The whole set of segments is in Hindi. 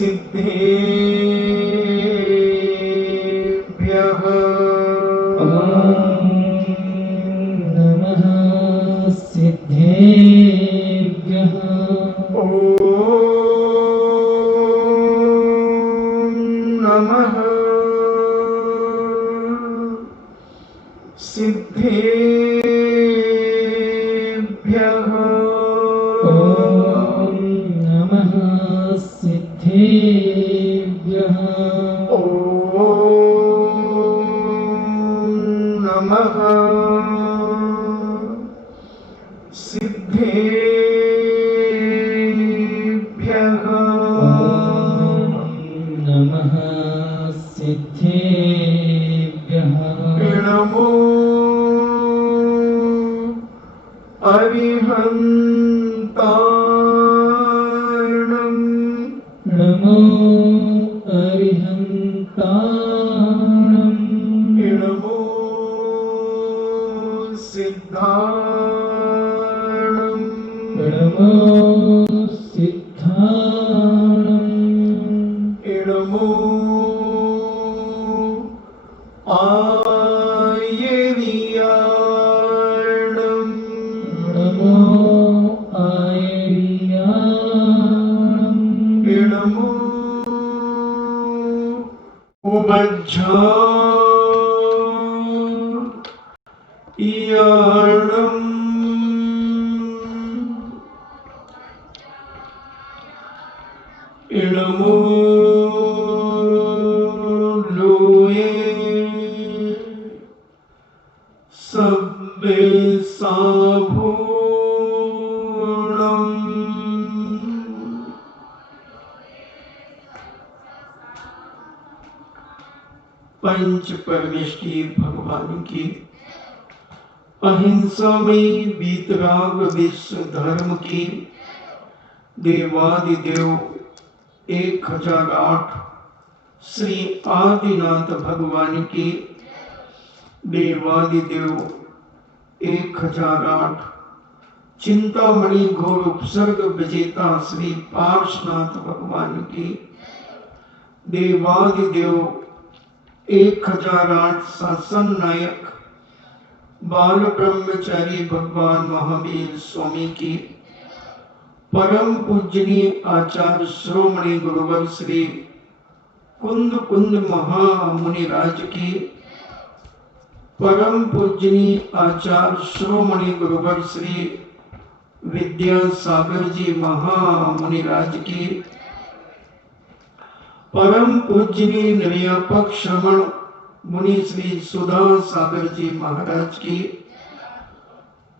सिद्धेभ्यः सिद्धेभ्यः नमः सिद्धेभ्यः नमः सिद्धेभ्यः नमः सिद्धेभ्यः नमः सिद्धेभ्यः नमो अरिहन्ताणं नमो अरिहन्ताणं नमो सिद्धाणं नमो सिद्धाणं नमो आयर्याणं नमो आयर्याणं नमो उबज्झायाणं नमो लोये सब्बे साभूणम् पंच परमेष्टि भगवान की अहिंसामयी वीतराग विश्व धर्म की देवादिदेव 1008 श्री आदिनाथ भगवान की देवादिदेव 1008 चिंतामणि घोर उपसर्ग विजेता श्री पार्श्वनाथ भगवान की देवादिदेव 1008 शासन नायक बाल ब्रह्मचारी भगवान महावीर स्वामी की परम पूजनीय आचार्य श्रोमणि गुरुवर श्री कुंद कुंद महामुनिराज की परम पूजनीय आचार्य श्रोमणि गुरुवर श्री विद्यासागर जी महामुनिराज की परम पूजनीय निर्यापक श्रवण मुनि श्री सुधा सागर जी महाराज की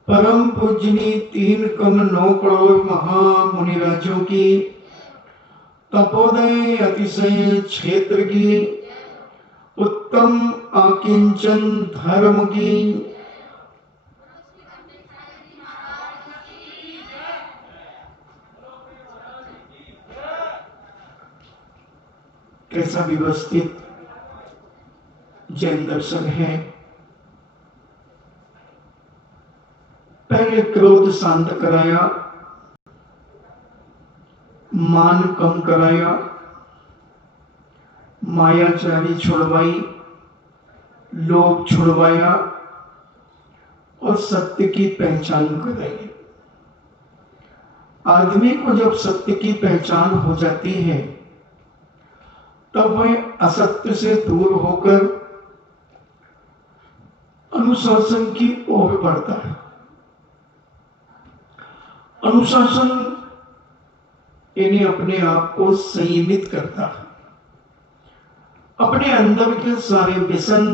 परम पूजनीय 3 कम 9 करोड़ महामुनिराजों की तपोदय अतिशय क्षेत्र की उत्तम आकिंचन धर्म की कैसा व्यवस्थित जैन दर्शन है। पहले क्रोध शांत कराया, मान कम कराया, मायाचारी छुड़वाई, लोभ छुड़वाया और सत्य की पहचान कराई। आदमी को जब सत्य की पहचान हो जाती है तब वह असत्य से दूर होकर अनुशासन की ओर बढ़ता है। अनुशासन यानी अपने आप को संयमित करता है, अपने अंदर के सारे व्यसन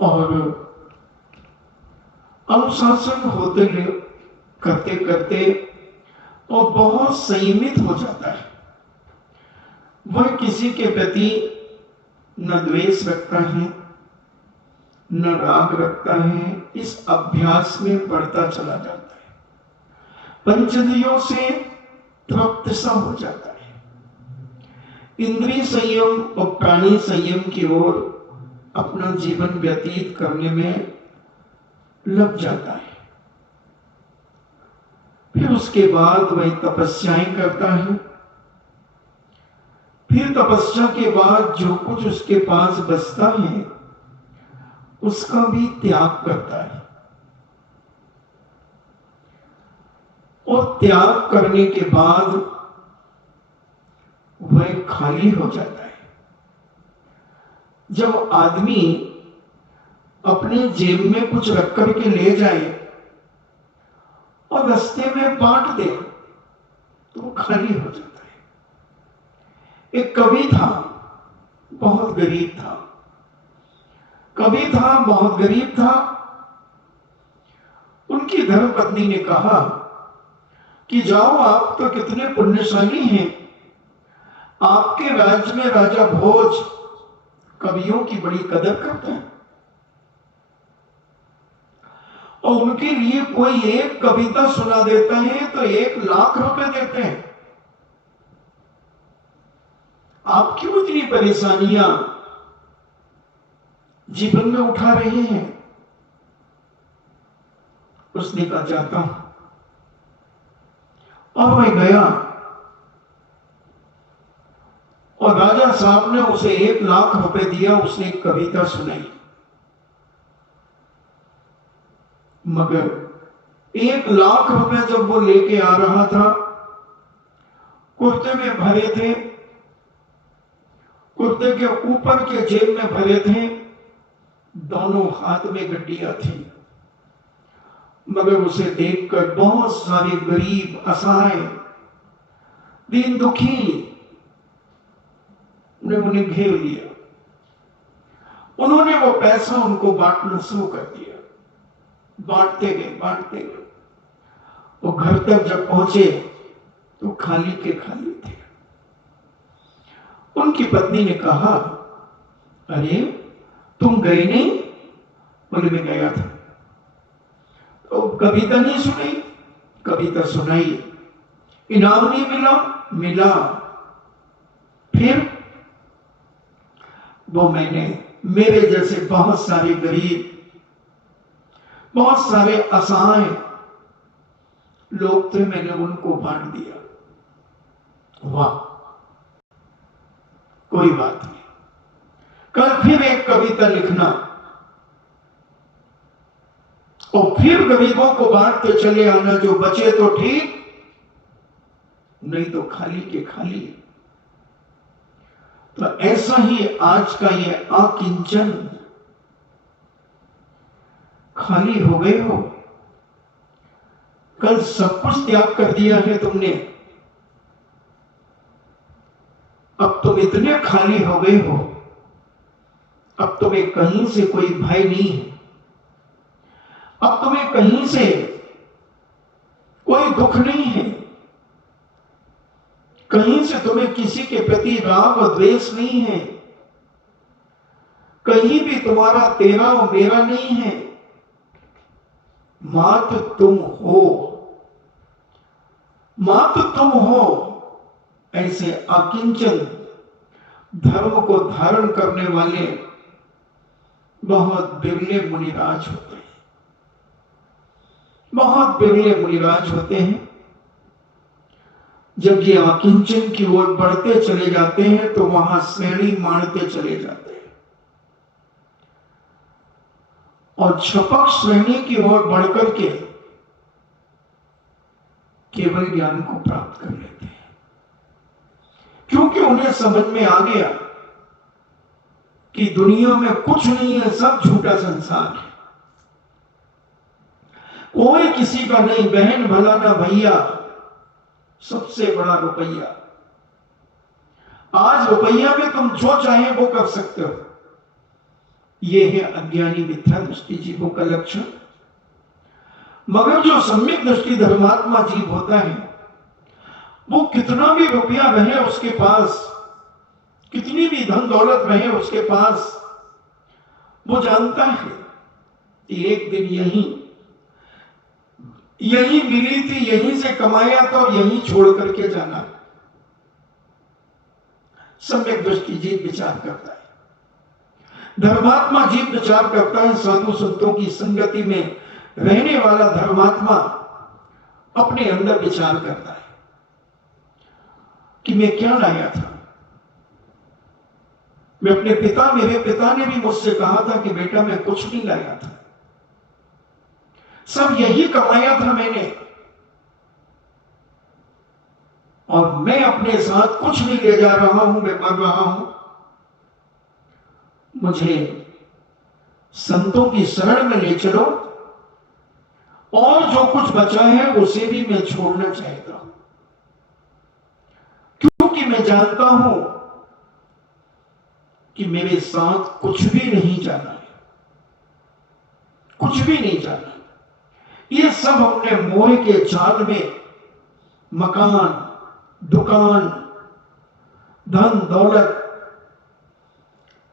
और अनुशासन होते करते करते और बहुत संयमित हो जाता है। वह किसी के प्रति न द्वेष रखता है न राग रखता है। इस अभ्यास में बढ़ता चला जाता है, पंचेंद्रियों से तृप्त सा हो जाता है। इंद्रिय संयम और प्राणी संयम की ओर अपना जीवन व्यतीत करने में लग जाता है। फिर उसके बाद वह तपस्याएं करता है। फिर तपस्या के बाद जो कुछ उसके पास बचता है उसका भी त्याग करता है। और त्याग करने के बाद वह खाली हो जाता है। जब आदमी अपने जेब में कुछ रख करके ले जाए और रास्ते में बांट दे तो वो खाली हो जाता है। एक कवि था, बहुत गरीब था। कवि था, बहुत गरीब था। उनकी धर्मपत्नी ने कहा कि जाओ, आप तो कितने पुण्यशाली हैं, आपके राज्य में राजा भोज कवियों की बड़ी कदर करते हैं और उनके लिए कोई एक कविता सुना देता है तो 1,00,000 रुपए देते हैं। आप क्यों इतनी परेशानियां जीवन में उठा रहे हैं? उसने कहा जाता हूं। और वह गया और राजा साहब ने उसे 1,00,000 रुपए दिया। उसने एक कविता सुनाई, मगर 1,00,000 रुपए जब वो लेके आ रहा था, कुर्ते में भरे थे, कुर्ते के ऊपर के जेब में भरे थे, दोनों हाथ में गड्डियां थी। मगर उसे देखकर बहुत सारे गरीब, असहाय, दीन दुखी ने उन्हें घेर लिया। उन्होंने वो पैसा उनको बांटना शुरू कर दिया। बांटते गए। वो घर तक जब पहुंचे तो खाली के खाली थे। उनकी पत्नी ने कहा, अरे तुम गए नहीं? बोले मैं गया था। तो कविता नहीं सुनाई? कविता सुनाई। इनाम नहीं मिला? मिला। फिर वो मैंने, मेरे जैसे बहुत सारे गरीब, बहुत सारे असहाय लोग थे, मैंने उनको बांट दिया। वाह, कोई बात नहीं, कल फिर एक कविता लिखना और फिर गरीबों को बांटते चले आना। जो बचे तो ठीक, नहीं तो खाली के खाली। तो ऐसा ही आज का ये अकिंचन, खाली हो गए हो। कल सब कुछ त्याग कर दिया है तुमने, अब तुम इतने खाली हो गए हो, अब तुम्हें कहीं से कोई भय नहीं है, अब तुम्हें कहीं से कोई दुख नहीं है, कहीं से तुम्हें किसी के प्रति राग और द्वेष नहीं है, कहीं भी तुम्हारा तेरा और मेरा नहीं है। मात्र तुम हो, मात्र तुम हो। ऐसे अकिंचन धर्म को धारण करने वाले बहुत बिरले मुनिराज होते हैं, बहुत बिरले मुनिराज होते हैं। जब ये अकिंचन की ओर बढ़ते चले जाते हैं तो वहां श्रेणी मानते चले जाते हैं और छपक श्रेणी की ओर बढ़कर के केवल ज्ञान को प्राप्त कर लेते हैं, क्योंकि उन्हें समझ में आ गया कि दुनिया में कुछ नहीं है, सब झूठा संसार है। कोई किसी का नहीं, बहन भला ना भैया, सबसे बड़ा रुपया। आज रुपया में तुम जो चाहे वो कर सकते हो। यह है अज्ञानी मिथ्या दृष्टि जीवों का लक्षण। मगर जो सम्यक दृष्टि धर्मात्मा जीव होता है, वो कितना भी रुपया रहे उसके पास, कितनी भी धन दौलत रहे उसके पास, वो जानता है कि एक दिन यही मिली थी, यहीं से कमाया था और यहीं छोड़ करके जाना है। सम्यक दृष्टि जीव विचार करता है। धर्मात्मा जीव विचार करता है, साधु संतों की संगति में रहने वाला धर्मात्मा अपने अंदर विचार करता है कि मैं क्या लाया था। मैं अपने मेरे पिता ने भी मुझसे कहा था कि बेटा मैं कुछ नहीं लाया था, सब यही कमाया था मैंने, और मैं अपने साथ कुछ नहीं ले जा रहा हूं, मैं मर रहा हूं। मुझे संतों की शरण में ले चलो, और जो कुछ बचा है उसे भी मैं छोड़ना चाहता हूं, क्योंकि मैं जानता हूं कि मेरे साथ कुछ भी नहीं जाना है, कुछ भी नहीं जाना। ये सब हमने मोह के जाल में मकान, दुकान, धन दौलत,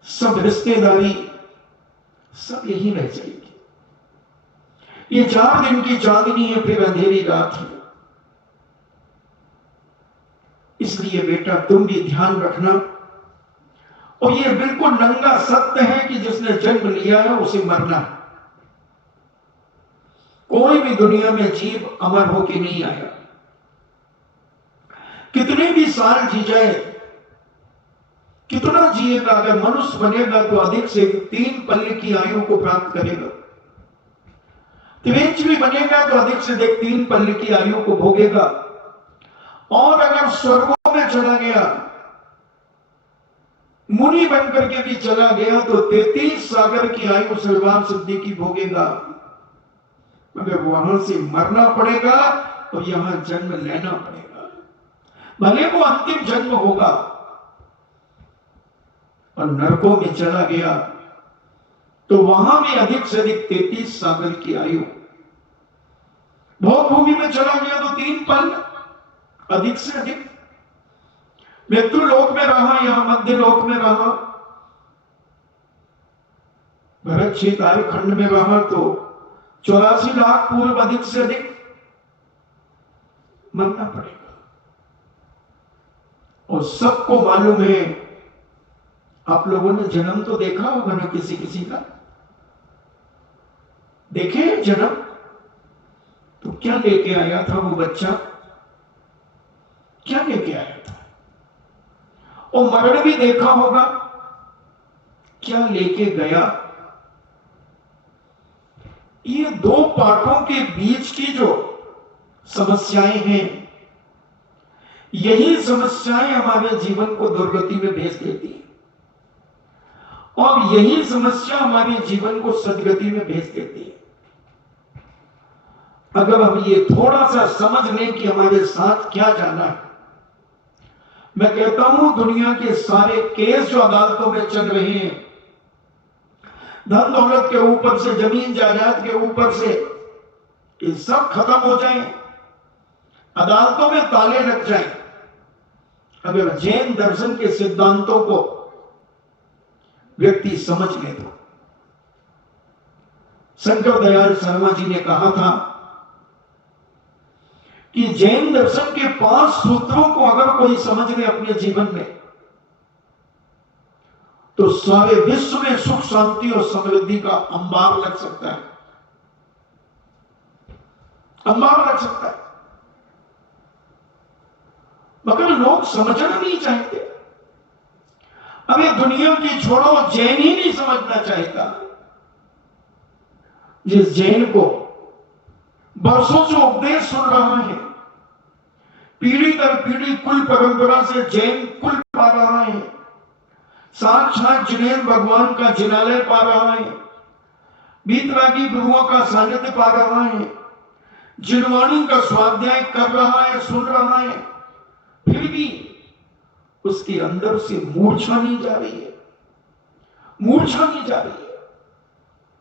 सब रिश्तेदारी, सब यही रह जाएगी। ये 4 दिन की चांदनी है, फिर अंधेरी रात है। इसलिए बेटा तुम भी ध्यान रखना, और ये बिल्कुल नंगा सत्य है कि जिसने जन्म लिया है उसे मरना है। कोई भी दुनिया में जीव अमर होके नहीं आया, कितने भी साल जी जाए, कितना जिएगा, अगर मनुष्य बनेगा तो अधिक से 3 पल्ले की आयु को प्राप्त करेगा, त्रिवेंचवी बनेगा तो अधिक से अधिक 3 पल्ले की आयु को भोगेगा, और अगर स्वर्गों में चला गया, मुनि बनकर के भी चला गया, तो 33 सागर की आयु सर्वान सिद्धि की भोगेगा। मगर वहां से मरना पड़ेगा और यहां जन्म लेना पड़ेगा। भले वो अंतिम जन्म होगा, और नरकों में चला गया तो वहां भी अधिक से अधिक 33 सागर की आयु। भोग भूमि में चला गया तो 3 पल, अधिक से अधिक। मृत्यु लोक में रहा, यहां मध्य लोक में रहा, भरत क्षेत्र खंड में रहा तो 84 लाख पूर्व अधिक से अधिक मरना पड़ेगा। और सबको मालूम है, आप लोगों ने जन्म तो देखा होगा ना किसी किसी का, देखे जन्म, तो क्या लेके आया था वो बच्चा, क्या लेके आया था। और मरण भी देखा होगा, क्या लेके गया। ये 2 पाठों के बीच की जो समस्याएं हैं, यही समस्याएं हमारे जीवन को दुर्गति में भेज देती है, और यही समस्या हमारे जीवन को सदगति में भेज देती है। अगर हम ये थोड़ा सा समझ लें कि हमारे साथ क्या जाना है। मैं कहता हूं दुनिया के सारे केस जो अदालतों में चल रहे हैं, धन दौलत के ऊपर से, जमीन जायदाद के ऊपर से, ये सब खत्म हो जाए, अदालतों में ताले लग जाए, अगर जैन दर्शन के सिद्धांतों को व्यक्ति समझ ले तो। शंकर दयाल शर्मा जी ने कहा था कि जैन दर्शन के 5 सूत्रों को अगर कोई समझ ले अपने जीवन में, तो सारे विश्व में सुख शांति और समृद्धि का अंबार लग सकता है, अंबार लग सकता है। मगर लोग समझना नहीं चाहते। अबे दुनिया की छोड़ो, जैन ही नहीं समझना चाहता। जिस जैन को वर्षों से उपदेश सुन रहा है, पीढ़ी दर पीढ़ी कुल परंपरा से जैन कुल पा रहा है, साक्षात जिनेन्द्र भगवान का जिनालय पा रहा है, बीतरागी गुरुओं का सानिध्य पा रहा है, जिनवाणी का स्वाध्याय कर रहा है, सुन रहा है, फिर भी उसके अंदर से मूर्छा नहीं जा रही है, मूर्छा नहीं जा रही है।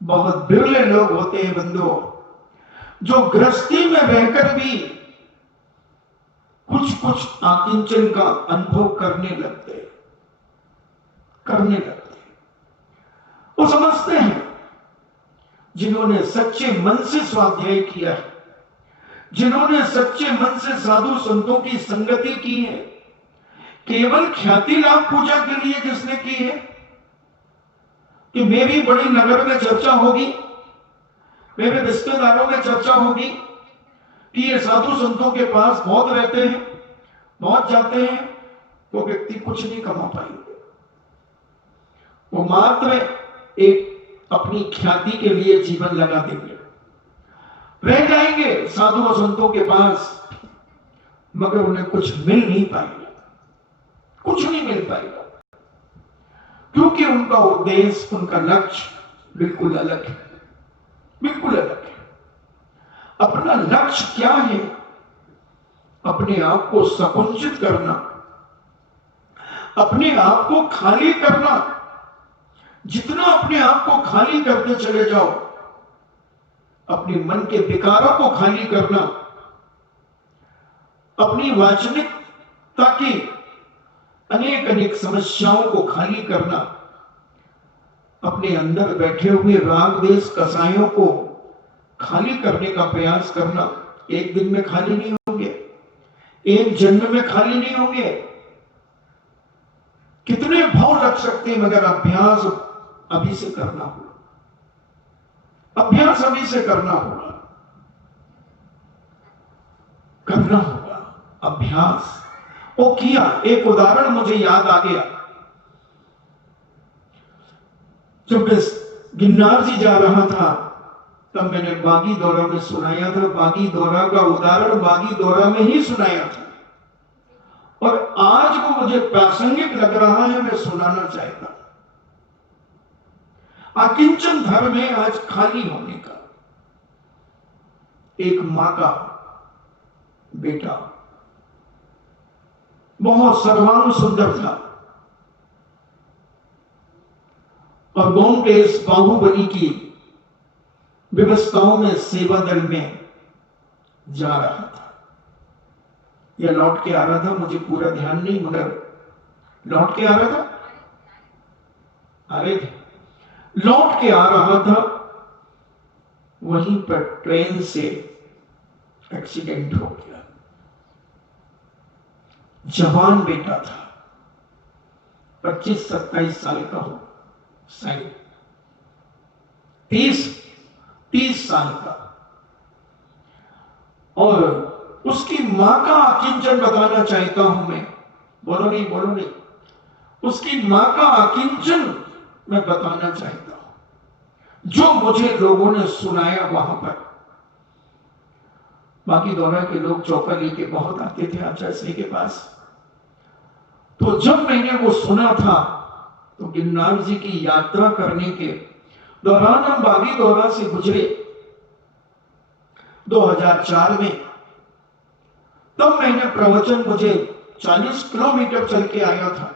बहुत बिरले लोग होते हैं बंधुओं, जो गृहस्थी में रहकर भी कुछ कुछ आकिंचन का अनुभव करने लगते हैं। वो समझते हैं, जिन्होंने सच्चे मन से स्वाध्याय किया है, जिन्होंने सच्चे मन से साधु संतों की संगति की है, केवल ख्याति लाभ पूजा के लिए जिसने की है, कि मेरी बड़ी नगर में चर्चा होगी, मेरे रिश्तेदारों में चर्चा होगी कि ये साधु संतों के पास बहुत रहते हैं, बहुत जाते हैं, वो व्यक्ति कुछ नहीं कमा पाएंगे। वो मात्र एक अपनी ख्याति के लिए जीवन लगा देंगे, रह जाएंगे साधु और संतों के पास, मगर उन्हें कुछ मिल नहीं पाएगा, कुछ नहीं मिल पाएगा, क्योंकि उनका उद्देश्य, उनका लक्ष्य बिल्कुल अलग है, बिल्कुल अलग है। अपना लक्ष्य क्या है? अपने आप को संकुचित करना, अपने आप को खाली करना। जितना अपने आप को खाली करते चले जाओ, अपने मन के विकारों को खाली करना, अपनी वाचनिकता की अनेक अनेक समस्याओं को खाली करना, अपने अंदर बैठे हुए राग द्वेष कसायों को खाली करने का प्रयास करना। एक दिन में खाली नहीं होंगे, एक जन्म में खाली नहीं होंगे। कितने भाव लग सकते हैं, मगर अभ्यास अभी से करना होगा, अभ्यास अभी से करना होगा, करना होगा अभ्यास। वो किया। एक उदाहरण मुझे याद आ गया। जब गिरनार जी जा रहा था, तब मैंने बागी दौरा में सुनाया था। बागी दौरा का उदाहरण बागी दौरा में ही सुनाया था, और आज वो मुझे प्रासंगिक लग रहा है, मैं सुनाना चाहता हूं। अकिंचन धर्म में आज खाली होने का। एक मां का बेटा बहुत सर्वांग सुंदर था, और गोमटेश बाहुबली की व्यवस्थाओं में सेवा दल में जा रहा था, या लौट के आ रहा था, मुझे पूरा ध्यान नहीं, मगर लौट के आ रहा था, आ रहे थे, लौट के आ रहा था। वहीं पर ट्रेन से एक्सीडेंट हो गया। जवान बेटा था, 25-27 साल का हो, शायद 30 साल का। और उसकी मां का अकिंचन बताना चाहता हूं मैं। बोलो नहीं, बोलो नहीं। उसकी मां का अकिंचन मैं बताना चाहता हूं, जो मुझे लोगों ने सुनाया वहां पर। बाकी दौरा के लोग चौका लेके बहुत आते थे आचार्य श्री के पास। तो जब मैंने वो सुना था, तो गिरनार जी की यात्रा करने के दौरान हम बागी दौरा से गुजरे 2004 में। तब मैंने प्रवचन, मुझे 40 किलोमीटर चल के आया था,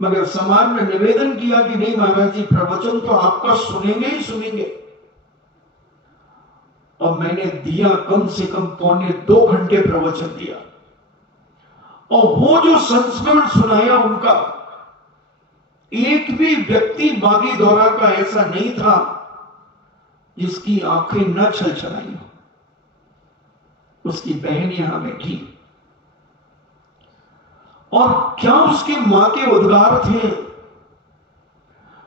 मगर समाज में निवेदन किया कि नहीं महाराज जी, प्रवचन तो आपका सुनेंगे ही सुनेंगे। और मैंने दिया कम से कम 2.25 घंटे प्रवचन दिया, और वो जो संस्मरण सुनाया उनका, एक भी व्यक्ति बागी दौरा का ऐसा नहीं था जिसकी आंखें न छलछलाई हो। उसकी बहन यहां बैठी, और क्या उसकी मां के उद्गार थे।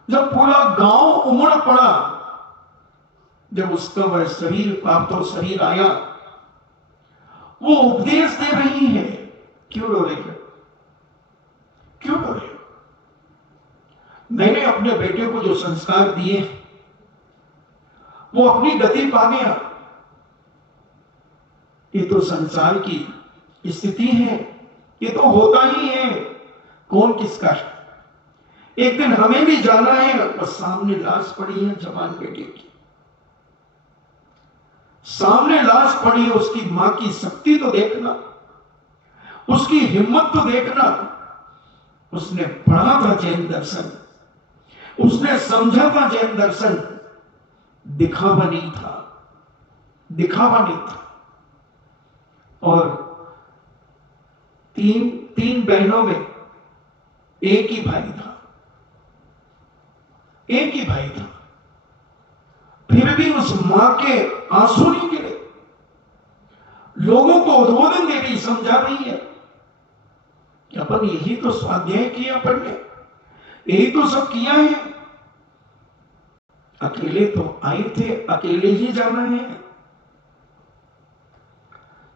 जब पूरा गांव उमड़ पड़ा, जब उसका वह शरीर पार्थिव शरीर आया, वो उपदेश दे रही है। क्यों रो रही है? क्यों रो रही है? मैंने अपने बेटे को जो संस्कार दिए, वो अपनी गति पा गया। ये तो संसार की स्थिति है, ये तो होता ही है। कौन किसका है? एक दिन हमें भी जाना है, और सामने लाश पड़ी है जवान बेटे की, सामने लाश पड़ी है। उसकी मां की शक्ति तो देखना, उसकी हिम्मत तो देखना। उसने पढ़ा था जैन दर्शन, उसने समझा था जैन दर्शन। दिखावा नहीं था, दिखावा नहीं था। और तीन बहनों में एक ही भाई था, एक ही भाई था। फिर भी उस मां के आंसू नहीं गिरे। लोगों को उद्बोधन दे रही, समझा रही है कि अपन यही तो स्वाध्याय किया, अपन ने यही तो सब किया है। अकेले तो आए थे, अकेले ही जाना है।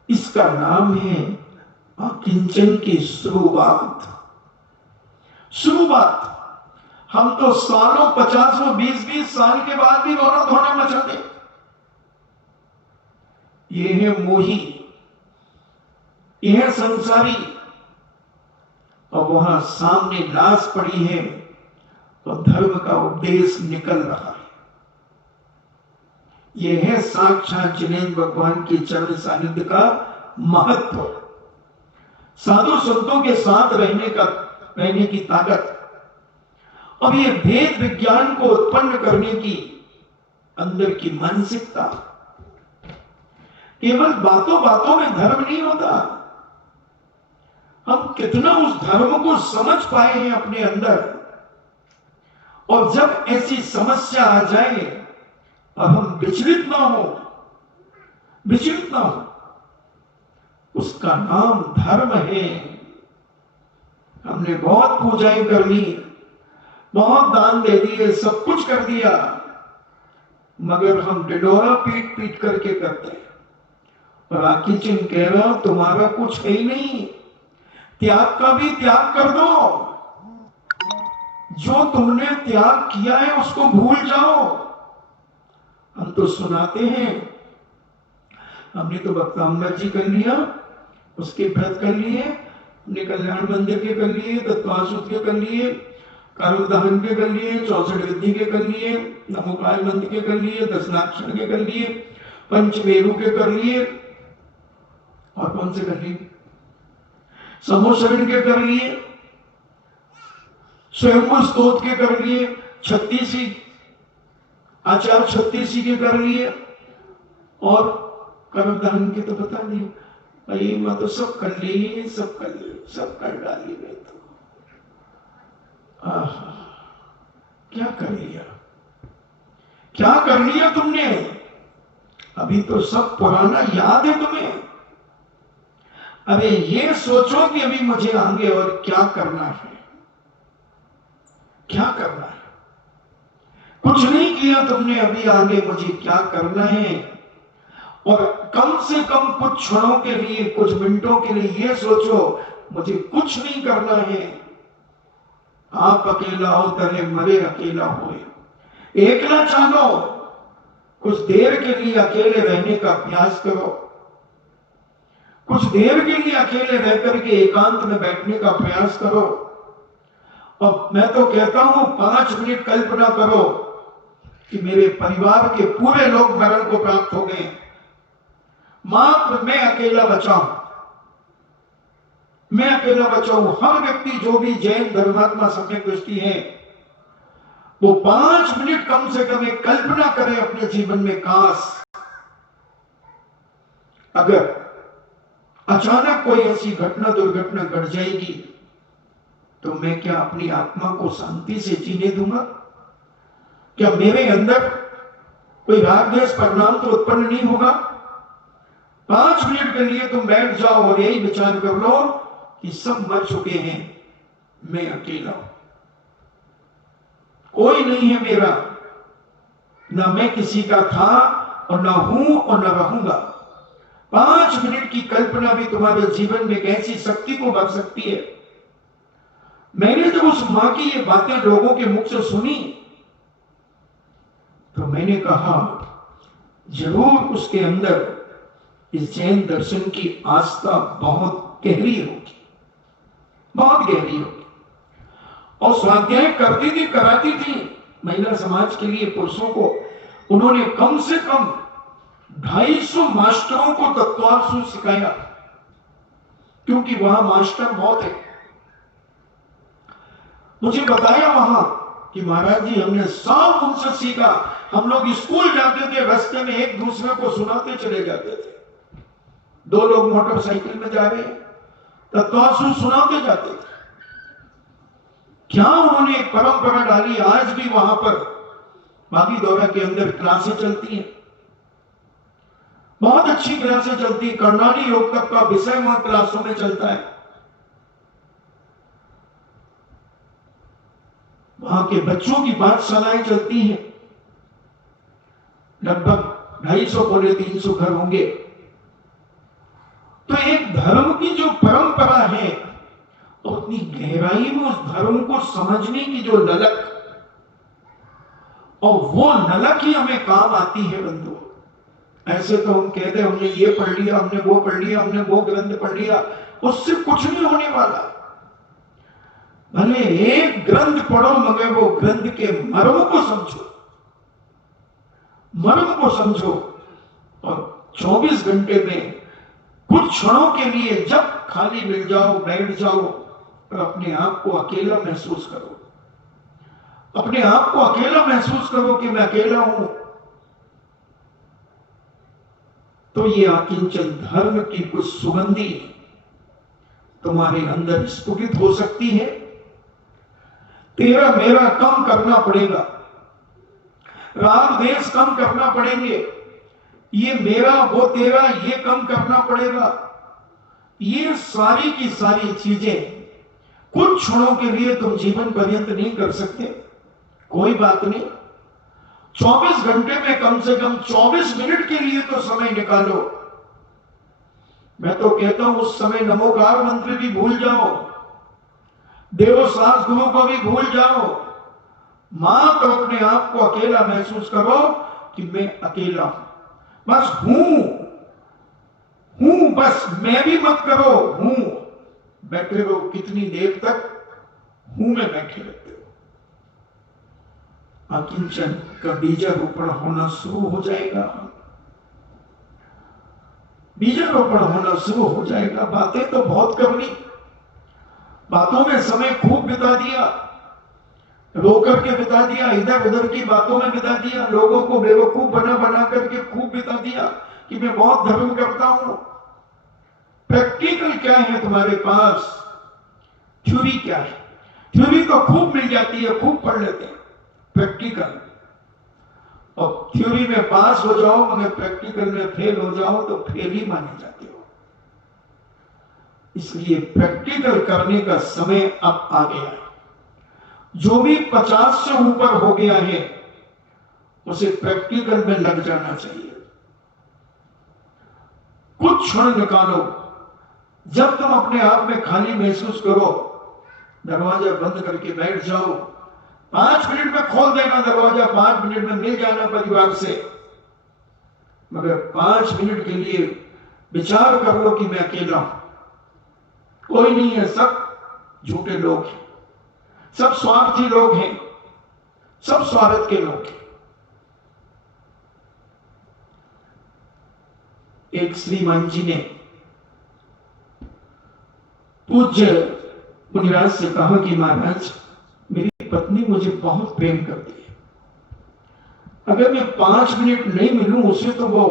इसका नाम है अकिंचन की शुरुआत। शुरुआत। हम तो सालों 50 20 साल के बाद भी रोना धोना मचाते। ये है मोही, यह है संसारी, और वहां सामने लाश पड़ी है और धर्म का उपदेश निकल रहा है। यह है साक्षात जिनेन्द्र भगवान के चरण सानिध्य का महत्व, साधु संतों के साथ रहने की ताकत, और ये भेद विज्ञान को उत्पन्न करने की अंदर की मानसिकता। केवल बातों बातों में धर्म नहीं होता, हम कितना उस धर्म को समझ पाए हैं अपने अंदर। और जब ऐसी समस्या आ जाए और हम विचलित ना हो, उसका नाम धर्म है। हमने बहुत पूजाएं कर ली, बहुत दान दे दिए, सब कुछ कर दिया, मगर हम डिडोरा पीट पीट करके करते हैं। और अकिंचन कह रहा तुम्हारा कुछ है ही नहीं, त्याग का भी त्याग कर दो। जो तुमने त्याग किया है उसको भूल जाओ। हम तो सुनाते हैं, हमने तो भक्तांबर जी कर लिया, उसके व्रत कर लिए, हमने कल्याण मंदिर के कर लिए, तत्वासुत के कर लिए, कर्म दहन के कर लिए, 64 विधि के कर लिए, नमोकाल मंत्र के कर लिए, दशनाक्षर के कर लिए, पंचमेरु के कर लिए, और कौन से कर लिए, समोशरण के कर लिए, स्वयं स्तोत्र के कर लिए, 36 आचार 36 के कर लिए, और कर्म दहन के तो बता दिए। भाई मैं तो सब कर लिए, सब कर डाली मैं तो। क्या कर लिया, क्या कर लिया तुमने? अभी तो सब पुराना याद है तुम्हें। अरे ये सोचो कि अभी मुझे आगे और क्या करना है, क्या करना है। कुछ नहीं किया तुमने, अभी आगे मुझे क्या करना है। और कम से कम कुछ क्षणों के लिए, कुछ मिनटों के लिए ये सोचो मुझे कुछ नहीं करना है। आप अकेला हो तले मरे अकेला हो, एकला जानो, कुछ देर के लिए अकेले रहने का प्रयास करो, कुछ देर के लिए अकेले रह करके एकांत में बैठने का प्रयास करो। और मैं तो कहता हूं 5 मिनट कल्पना करो कि मेरे परिवार के पूरे लोग मरण को प्राप्त हो गए, मात्र मैं अकेला बचा हूं, मैं अकेला बचा हूं। हर व्यक्ति जो भी जैन धर्मात्मा सम्यक दृष्टि है, वो 5 मिनट कम से कम एक कल्पना करे अपने जीवन में, काश अगर अचानक कोई ऐसी घटना दुर्घटना घट जाएगी तो मैं क्या अपनी आत्मा को शांति से जीने दूंगा? क्या मेरे अंदर कोई राग द्वेष परिणाम तो उत्पन्न नहीं होगा? 5 मिनट के लिए तुम बैठ जाओ और यही विचार कर लो कि सब मर चुके हैं, मैं अकेला हूं, कोई नहीं है मेरा, ना मैं किसी का था और ना हूं और ना रहूंगा। 5 मिनट की कल्पना भी तुम्हारे जीवन में कैसी शक्ति को भर सकती है। मैंने जब उस मां की ये बातें लोगों के मुख से सुनी तो मैंने कहा जरूर उसके अंदर इस जैन दर्शन की आस्था बहुत गहरी होगी, बहुत गहरी होगी। और स्वाध्याय करती थी, कराती थी महिला समाज के लिए, पुरुषों को। उन्होंने कम से कम 250 मास्टरों को तत्वार्थ सिखाया, क्योंकि वहां मास्टर बहुत है। मुझे बताया वहां कि महाराज जी हमने सब उनसे सीखा। हम लोग स्कूल जाते थे, रास्ते में एक दूसरे को सुनाते चले जाते थे। 2 लोग मोटरसाइकिल में जा रहे हैं, तत्वार्थ सुनाते जाते थे। क्या उन्होंने एक परंपरा डाली। आज भी वहां पर बागी दौरा के अंदर क्लासें चलती हैं, बहुत अच्छी क्लासें चलती है। कर्णाली योग तक का विषय वहां क्लासों में चलता है। वहां के बच्चों की पाठशालाएं चलती हैं। लगभग 250 पौने 300 घर होंगे। तो एक धर्म की जो परंपरा है, तो अपनी गहराई में उस धर्म को समझने की जो ललक, और वो ललक ही हमें काम आती है बंधु। ऐसे तो हम कहते हैं हमने ये पढ़ लिया, हमने वो पढ़ लिया, हमने वो ग्रंथ पढ़ लिया, उससे कुछ नहीं होने वाला। भले एक ग्रंथ पढ़ो मगर वो ग्रंथ के मर्म को समझो, मर्म को समझो। और 24 घंटे में कुछ क्षणों के लिए जब खाली मिल जाओ, बैठ जाओ और अपने आप को अकेला महसूस करो, अपने आप को अकेला महसूस करो कि मैं अकेला हूं। तो ये अकिंचन धर्म की कुछ सुगंधी तुम्हारे अंदर स्फुटित हो सकती है। तेरा मेरा कम करना पड़ेगा, राग द्वेष कम करना पड़ेंगे, ये मेरा वो तेरा ये कम करना पड़ेगा। ये सारी की सारी चीजें कुछ क्षणों के लिए तुम जीवन पर्यंत नहीं कर सकते, कोई बात नहीं। 24 घंटे में कम से कम 24 मिनट के लिए तो समय निकालो। मैं तो कहता हूं उस समय नमोकार मंत्र भी भूल जाओ, देवो सास गुरु को भी भूल जाओ। मात्र तो अपने आप को अकेला महसूस करो कि मैं अकेला हूं, बस हूं, बस मैं भी मत करो, हूं। बैठे रहो कितनी देर तक हूं में बैठे रहते हो। अकिंचन का बीजारोपण होना शुरू हो जाएगा, बीजारोपण होना शुरू हो जाएगा। बातें तो बहुत कर ली, बातों में समय खूब बिता दिया, रो करके बिता दिया, इधर उधर की बातों में बिता दिया, लोगों को बेवकूफ बना बना करके खूब बिता दिया कि मैं बहुत धर्म करता हूं। प्रैक्टिकल क्या है तुम्हारे पास? थ्योरी क्या है? थ्योरी तो खूब मिल जाती है, खूब पढ़ लेते हैं। प्रैक्टिकल, और थ्योरी में पास हो जाओ मगर प्रैक्टिकल में फेल हो जाओ तो फेल ही माने जाते हो। इसलिए प्रैक्टिकल करने का समय अब आ गया है। जो भी 50 से ऊपर हो गया है उसे प्रैक्टिकल में लग जाना चाहिए। कुछ क्षण निकालो, जब तुम अपने आप में खाली महसूस करो, दरवाजा बंद करके बैठ जाओ। 5 मिनट में खोल देना दरवाजा, 5 मिनट में मिल जाना परिवार से, मगर 5 मिनट के लिए विचार कर लो कि मैं अकेला हूं, कोई नहीं है, सब झूठे लोग हैं, सब स्वार्थी लोग हैं, सब स्वार्थ के लोग हैं। एक श्रीमान जी ने पूज्य मुनिराज से कहा कि महाराज मेरी पत्नी मुझे बहुत प्रेम करती है, अगर मैं 5 मिनट नहीं मिलूं उसे तो वो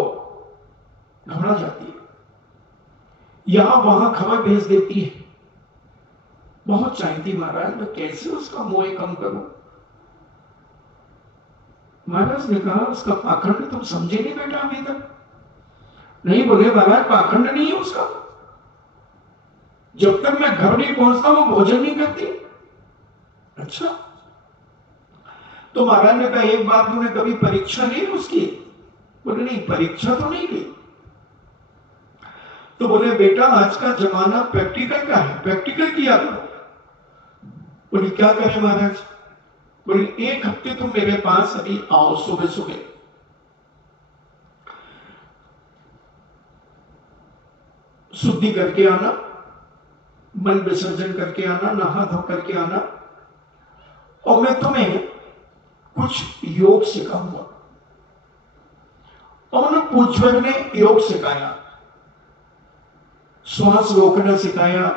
घबरा जाती है, यहां वहां खबर भेज देती है, बहुत चाहती महाराज, मैं कैसे उसका मोह कम करूं। महाराज ने कहा उसका पाखंड तुम समझे नहीं बेटा अभी तक? नहीं बोले महाराज पाखंड नहीं है उसका, जब तक मैं घर नहीं पहुंचता वो भोजन नहीं करती। अच्छा, तो महाराज ने कहा एक बार तूने कभी परीक्षा ली उसकी? बोले नहीं परीक्षा तो नहीं ली। तो बोले बेटा आज का जमाना प्रैक्टिकल का है, प्रैक्टिकल किया करो। बोले क्या करें महाराज? बोले 1 हफ्ते तुम मेरे पास अभी आओ, सुबह सुबह शुद्धि करके आना, मन विसर्जन करके आना, नहा धो करके आना, और मैं तुम्हें कुछ योग सिखाऊंगा। और उन्हें पूज्य ने योग सिखाया, श्वास रोकना सिखाया,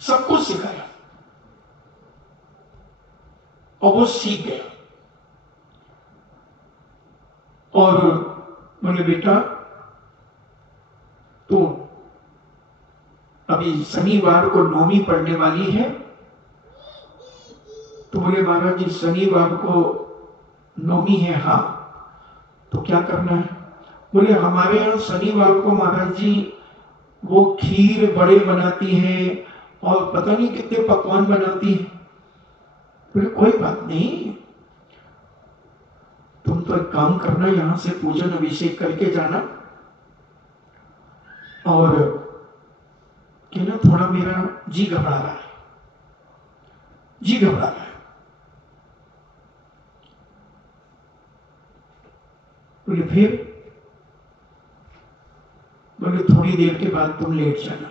सब कुछ सिखाया, और वो सीख गया। और बोले बेटा तो अभी शनिवार को नौमी पड़ने वाली है। तो बोले महाराज जी शनिवार को नौमी है। हाँ, तो क्या करना है? बोले हमारे यहाँ शनिवार को महाराज जी वो खीर बड़े बनाती है और पता नहीं कितने पकवान बनाती है। बोले कोई बात नहीं, तुम तो एक काम करना, यहां से पूजन अभिषेक करके जाना, और कि ना थोड़ा मेरा जी घबरा रहा है, जी घबरा रहा है। बोले फिर? बोले थोड़ी देर के बाद तुम लेट जाना।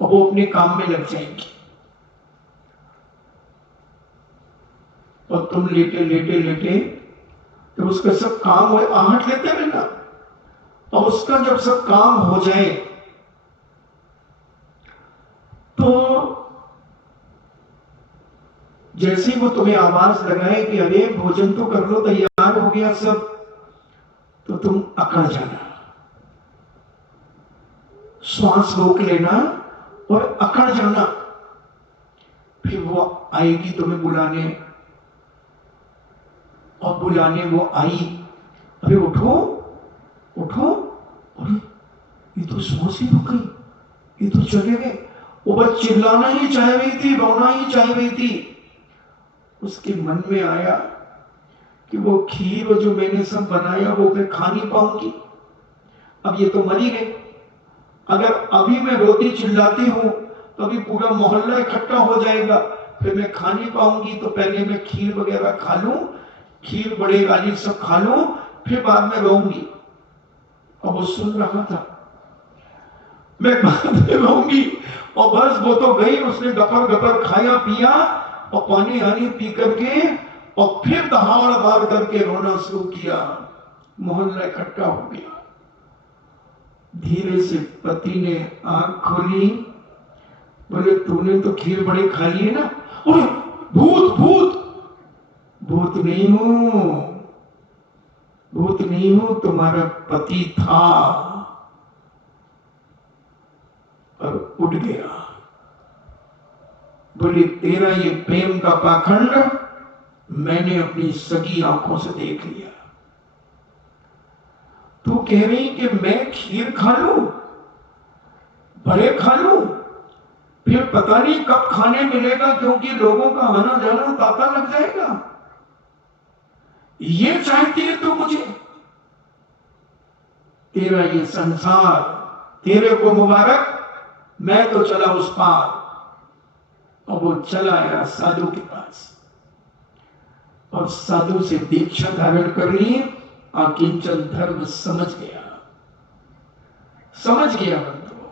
और वो अपने काम में लग जाएंगे और तुम लेटे लेटे लेटे तो उसका सब काम हो, आहट लेते रहना, और उसका जब सब काम हो जाए तो जैसे ही वो तुम्हें आवाज लगाए कि अरे भोजन तो कर लो, तैयार हो गया सब, तो तुम अकड़ जाना, श्वास रोक लेना और अकड़ जाना। फिर वो आएगी तुम्हें बुलाने, और बुलाने वो आई, अरे उठो उठो, अरे ये तो श्वास ही रुक गई, ये तो चले गए। वो बस चिल्लाना ही चाह रही थी, रोना ही चाह रही थी। उसके मन में आया कि वो खीर जो मैंने सब बनाया वो मैं खा नहीं पाऊंगी, अब ये तो मरी गई। अगर अभी मैं रोती चिल्लाती हूं तो अभी पूरा मोहल्ला इकट्ठा हो जाएगा, फिर मैं खा नहीं पाऊंगी, तो पहले मैं खीर वगैरह खा लूं, खीर बड़े गाली सब खा लूं, फिर बाद में रोऊंगी। और वो सुन रहा था, मैं बाद में रोऊंगी, और बस वो तो गई, उसने गपर गपर खाया पिया और पानी आनी पी करके, और फिर दहाड़ मार करके रोना शुरू किया। मोहल्ला इकट्ठा हो गया। धीरे से पति ने आंख खोली, बोले तूने तो खीर बड़ी खा ली है ना? अरे भूत भूत! भूत नहीं हूं, भूत नहीं हूं, तुम्हारा पति था। और उठ गया। बोले तेरा ये प्रेम का पाखंड मैंने अपनी सगी आंखों से देख लिया। तू कह रही कि मैं खीर खा लूं, बड़े खा लूं, फिर पता नहीं कब खाने मिलेगा, क्योंकि लोगों का आना जाना तांता लग जाएगा। ये चाहती है तू मुझे? तेरा ये संसार, तेरे को मुबारक, मैं तो चला उस पार। और वो चला आया साधु के पास, और साधु से दीक्षा धारण कर ली, आकिंचन धर्म समझ गया। समझ गया बंधु,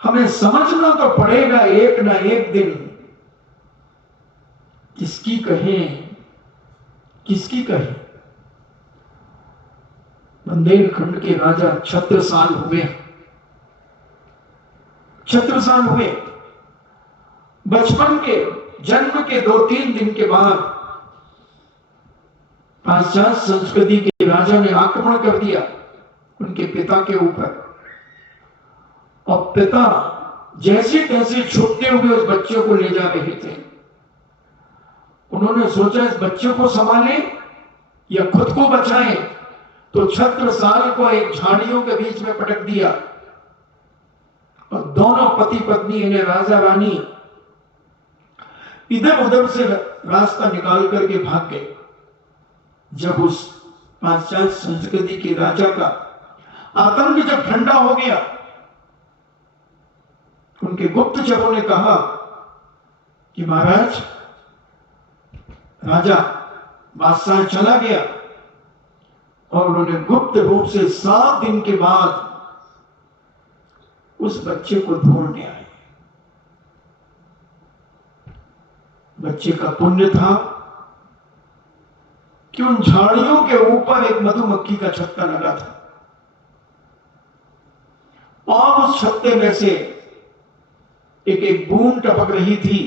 हमें समझना तो पड़ेगा एक ना एक दिन। किसकी कहें, किसकी कहें? बुंदेलखंड के राजा छत्रसाल हुए, छत्रसाल हुए। बचपन के जन्म के 2-3 दिन के बाद पाश्चात्य संस्कृति के राजा ने आक्रमण कर दिया उनके पिता के ऊपर, और पिता जैसे तैसे छुपते हुए उस बच्चे को ले जा रहे थे। उन्होंने सोचा इस बच्चे को संभालें या खुद को बचाएं, तो छत्रसाल को एक झाड़ियों के बीच में पटक दिया, और दोनों पति पत्नी यानी राजा रानी इधर उधर से रास्ता निकाल करके भाग गए। जब उस पाश्चात्य संस्कृति के राजा का आतंक जब ठंडा हो गया, उनके गुप्तचरों ने कहा कि महाराज, राजा बादशाह चला गया, और उन्होंने गुप्त रूप से 7 दिन के बाद उस बच्चे को ढूंढने आए। बच्चे का पुण्य था कि उन झाड़ियों के ऊपर एक मधुमक्खी का छत्ता लगा था, और उस छत्ते में से एक एक बूंद टपक रही थी,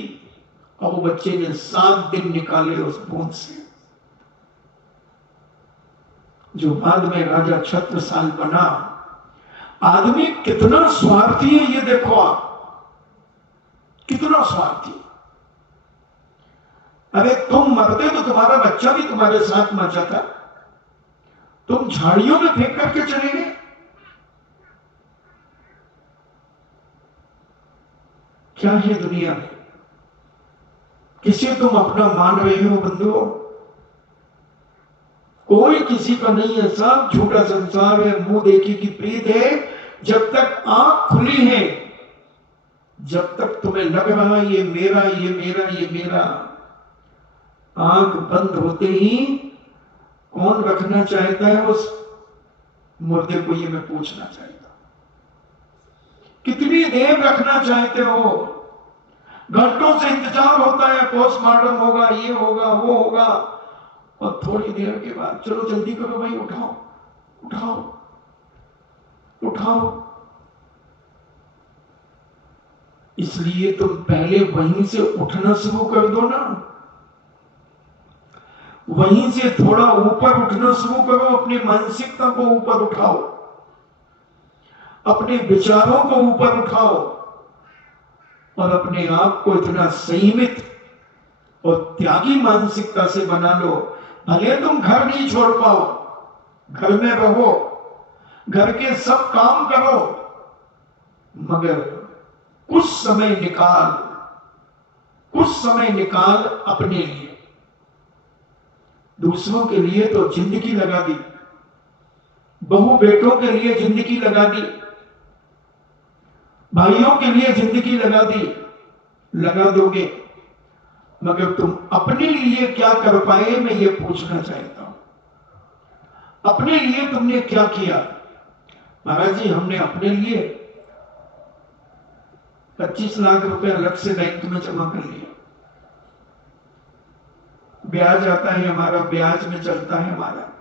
और वो बच्चे ने 7 दिन निकाले उस बूंद से। जो बाद में राजा छत्रसाल बना। आदमी कितना स्वार्थी है ये देखो आप, कितना स्वार्थी। अरे तुम मरते तो तुम्हारा बच्चा भी तुम्हारे साथ मर जाता, तुम झाड़ियों में फेंक करके चले गए। क्या है दुनिया में? किसे तुम अपना मान रहे हो बंधुओं? कोई किसी का नहीं है, सब झूठा संसार है, मुंह देखी की प्रीत है। जब तक आंख खुली है, जब तक तुम्हें लग रहा ये मेरा, ये मेरा, ये मेरा, आंख बंद होते ही कौन रखना चाहता है उस मुर्दे को, ये मैं पूछना चाहता हूं। कितनी देर रखना चाहते हो? घंटों से इंतजार होता है, पोस्टमार्टम होगा, ये होगा, वो होगा, और थोड़ी देर के बाद चलो जल्दी करो भाई, उठाओ उठाओ उठाओ। इसलिए तुम पहले वहीं से उठना शुरू कर दो ना, वहीं से थोड़ा ऊपर उठना शुरू करो, अपनी मानसिकता को ऊपर उठाओ, अपने विचारों को ऊपर उठाओ, और अपने आप को इतना संयमित और त्यागी मानसिकता से बना लो। भले तुम घर नहीं छोड़ पाओ, घर में रहो, घर के सब काम करो, मगर कुछ समय निकाल, कुछ समय निकाल अपने लिए। दूसरों के लिए तो जिंदगी लगा दी, बहू बेटों के लिए जिंदगी लगा दी, भाइयों के लिए जिंदगी लगा दी, लगा दोगे, मगर तुम अपने लिए क्या कर पाए, मैं ये पूछना चाहता हूं। अपने लिए तुमने क्या किया? महाराज जी, हमने अपने लिए 25 लाख रुपए अलग से बैंक में जमा कर लिया, ब्याज आता है हमारा, ब्याज में चलता है हमारा।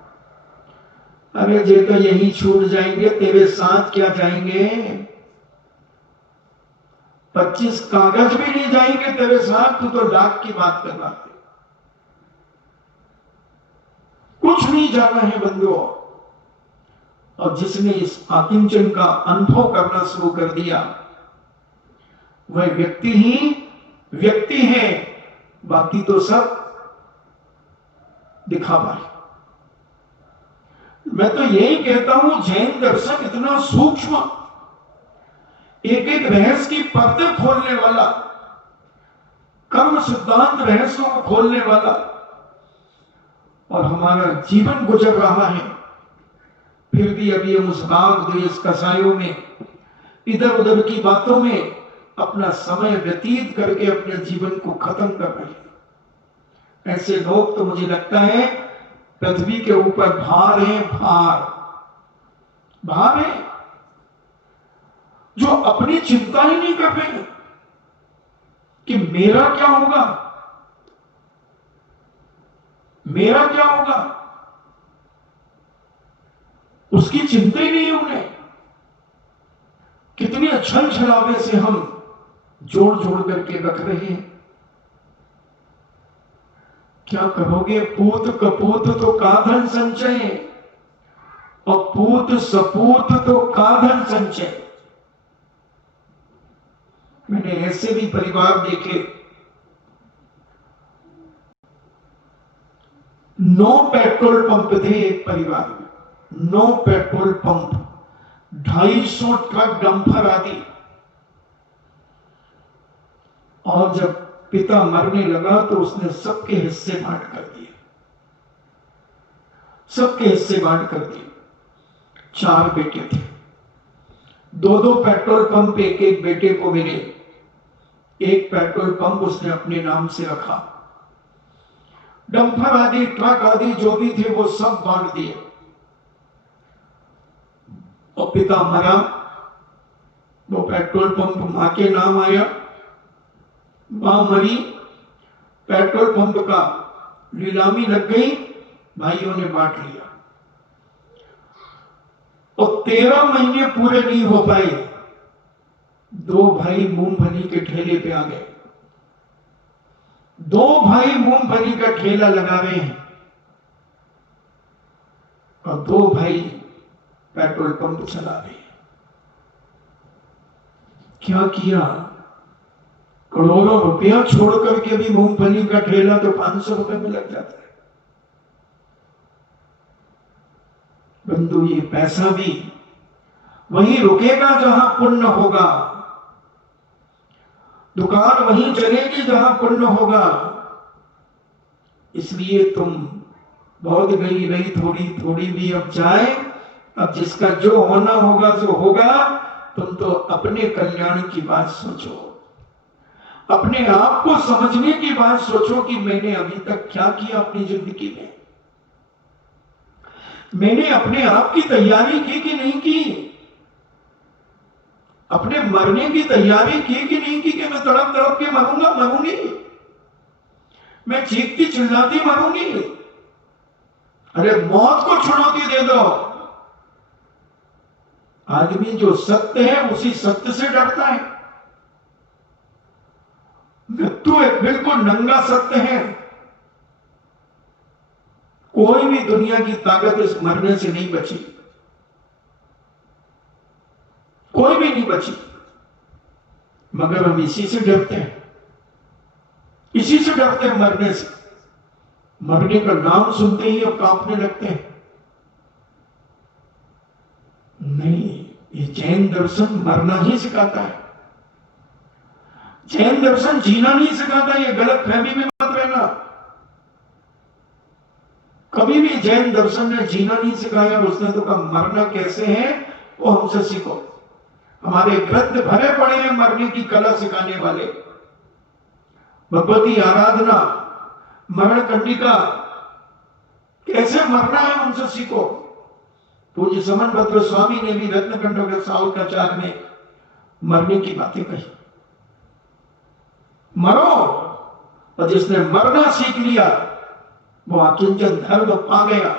अरे जे तो यही छूट जाएंगे, तेरे साथ क्या जाएंगे? 25 कागज भी नहीं जाएंगे तेरे साथ, तू तो डाक की बात कर रहा है। कुछ नहीं जाना है बंधुओं। और जिसने इस आकिंचन का अनुभव करना शुरू कर दिया, वह व्यक्ति ही व्यक्ति है, बाकी तो सब दिखावा है। मैं तो यही कहता हूं, जैन दर्शन इतना सूक्ष्म, एक एक रहस्य की परतें खोलने वाला, कर्म सिद्धांत रहस्यों को खोलने वाला, और हमारा जीवन गुजर रहा है, फिर भी अभी हम उस राग द्वेष कसायों में, इधर उधर की बातों में अपना समय व्यतीत करके अपने जीवन को खत्म कर रहे हैं। ऐसे लोग तो मुझे लगता है पृथ्वी के ऊपर भार है, भार है, जो अपनी चिंता ही नहीं कर रहे कि मेरा क्या होगा, मेरा क्या होगा, उसकी चिंता ही नहीं है उन्हें। कितनी छल छलावे से हम जोड़ जोड़ करके रख रहे हैं। क्या करोगे? पूत कपूत तो काधन संचय, और पूत सपूत तो काधन संचय। मैंने ऐसे भी परिवार देखे, 9 पेट्रोल पंप थे एक परिवार में, 9 पेट्रोल पंप, 250 ट्रक डंपर आदि। और जब पिता मरने लगा तो उसने सबके हिस्से बांट कर दिए, सबके हिस्से बांट कर दिए। 4 बेटे थे, 2-2 पेट्रोल पंप एक एक बेटे को मिले, एक पेट्रोल पंप उसने अपने नाम से रखा। डंपर आदि, ट्रक आदि जो भी थे वो सब बांट दिए। और पिता मरा, वो पेट्रोल पंप मां के नाम आया, मां मरी, पेट्रोल पंप का नीलामी लग गई, भाइयों ने बांट लिया। और 13 महीने पूरे नहीं हो पाए, 2 भाई मूंगफली के ठेले पे आ गए। 2 भाई मूंगफली का ठेला लगा रहे हैं, और 2 भाई पेट्रोल पंप चला रहे हैं। क्या किया? करोड़ों रुपया छोड़ करके भी मूंगफली का ठेला तो 500 रुपए में लग जाता है। बंधु, ये पैसा भी वहीं रुकेगा जहां पुण्य होगा, दुकान वहीं चलेगी जहां पुण्य होगा। इसलिए तुम बहुत गई रही थोड़ी थोड़ी भी अब जाए, अब जिसका जो होना होगा सो होगा। तुम तो अपने कल्याण की बात सोचो, अपने आप को समझने की बात सोचो कि मैंने अभी तक क्या किया अपनी जिंदगी में। मैंने अपने आप की तैयारी की कि नहीं की, अपने मरने की तैयारी की कि नहीं की, कि मैं तड़प तड़प के मरूंगा, मरूंगी, मैं चीखती चिल्लाती मरूंगी। अरे मौत को चुनौती दे दो। आदमी जो सत्य है उसी सत्य से डरता है। मृत्यु एक बिल्कुल नंगा सत्य है। कोई भी दुनिया की ताकत इस मरने से नहीं बची, कोई भी नहीं बची, मगर हम इसी से डरते हैं, इसी से डरते हैं मरने से। मरने का नाम सुनते ही अब कांपने लगते हैं। नहीं, ये जैन दर्शन मरना ही सिखाता है, जैन दर्शन जीना नहीं सिखाता। ये गलत फहमी में मत रहना। कभी भी जैन दर्शन ने जीना नहीं सिखाया, उसने तो कहा मरना कैसे है वो हमसे सीखो। हमारे ग्रंथ भरे पड़े हैं मरने की कला सिखाने वाले। भगवती आराधना, मरण कंडिका, कैसे मरना है उनसे सीखो। पूज्य समन भद्र स्वामी ने भी रत्नकंठ साहुकाचार में मरने की बातें कही। मरो, और जिसने मरना सीख लिया वो अकिंचन धर्म पा गया।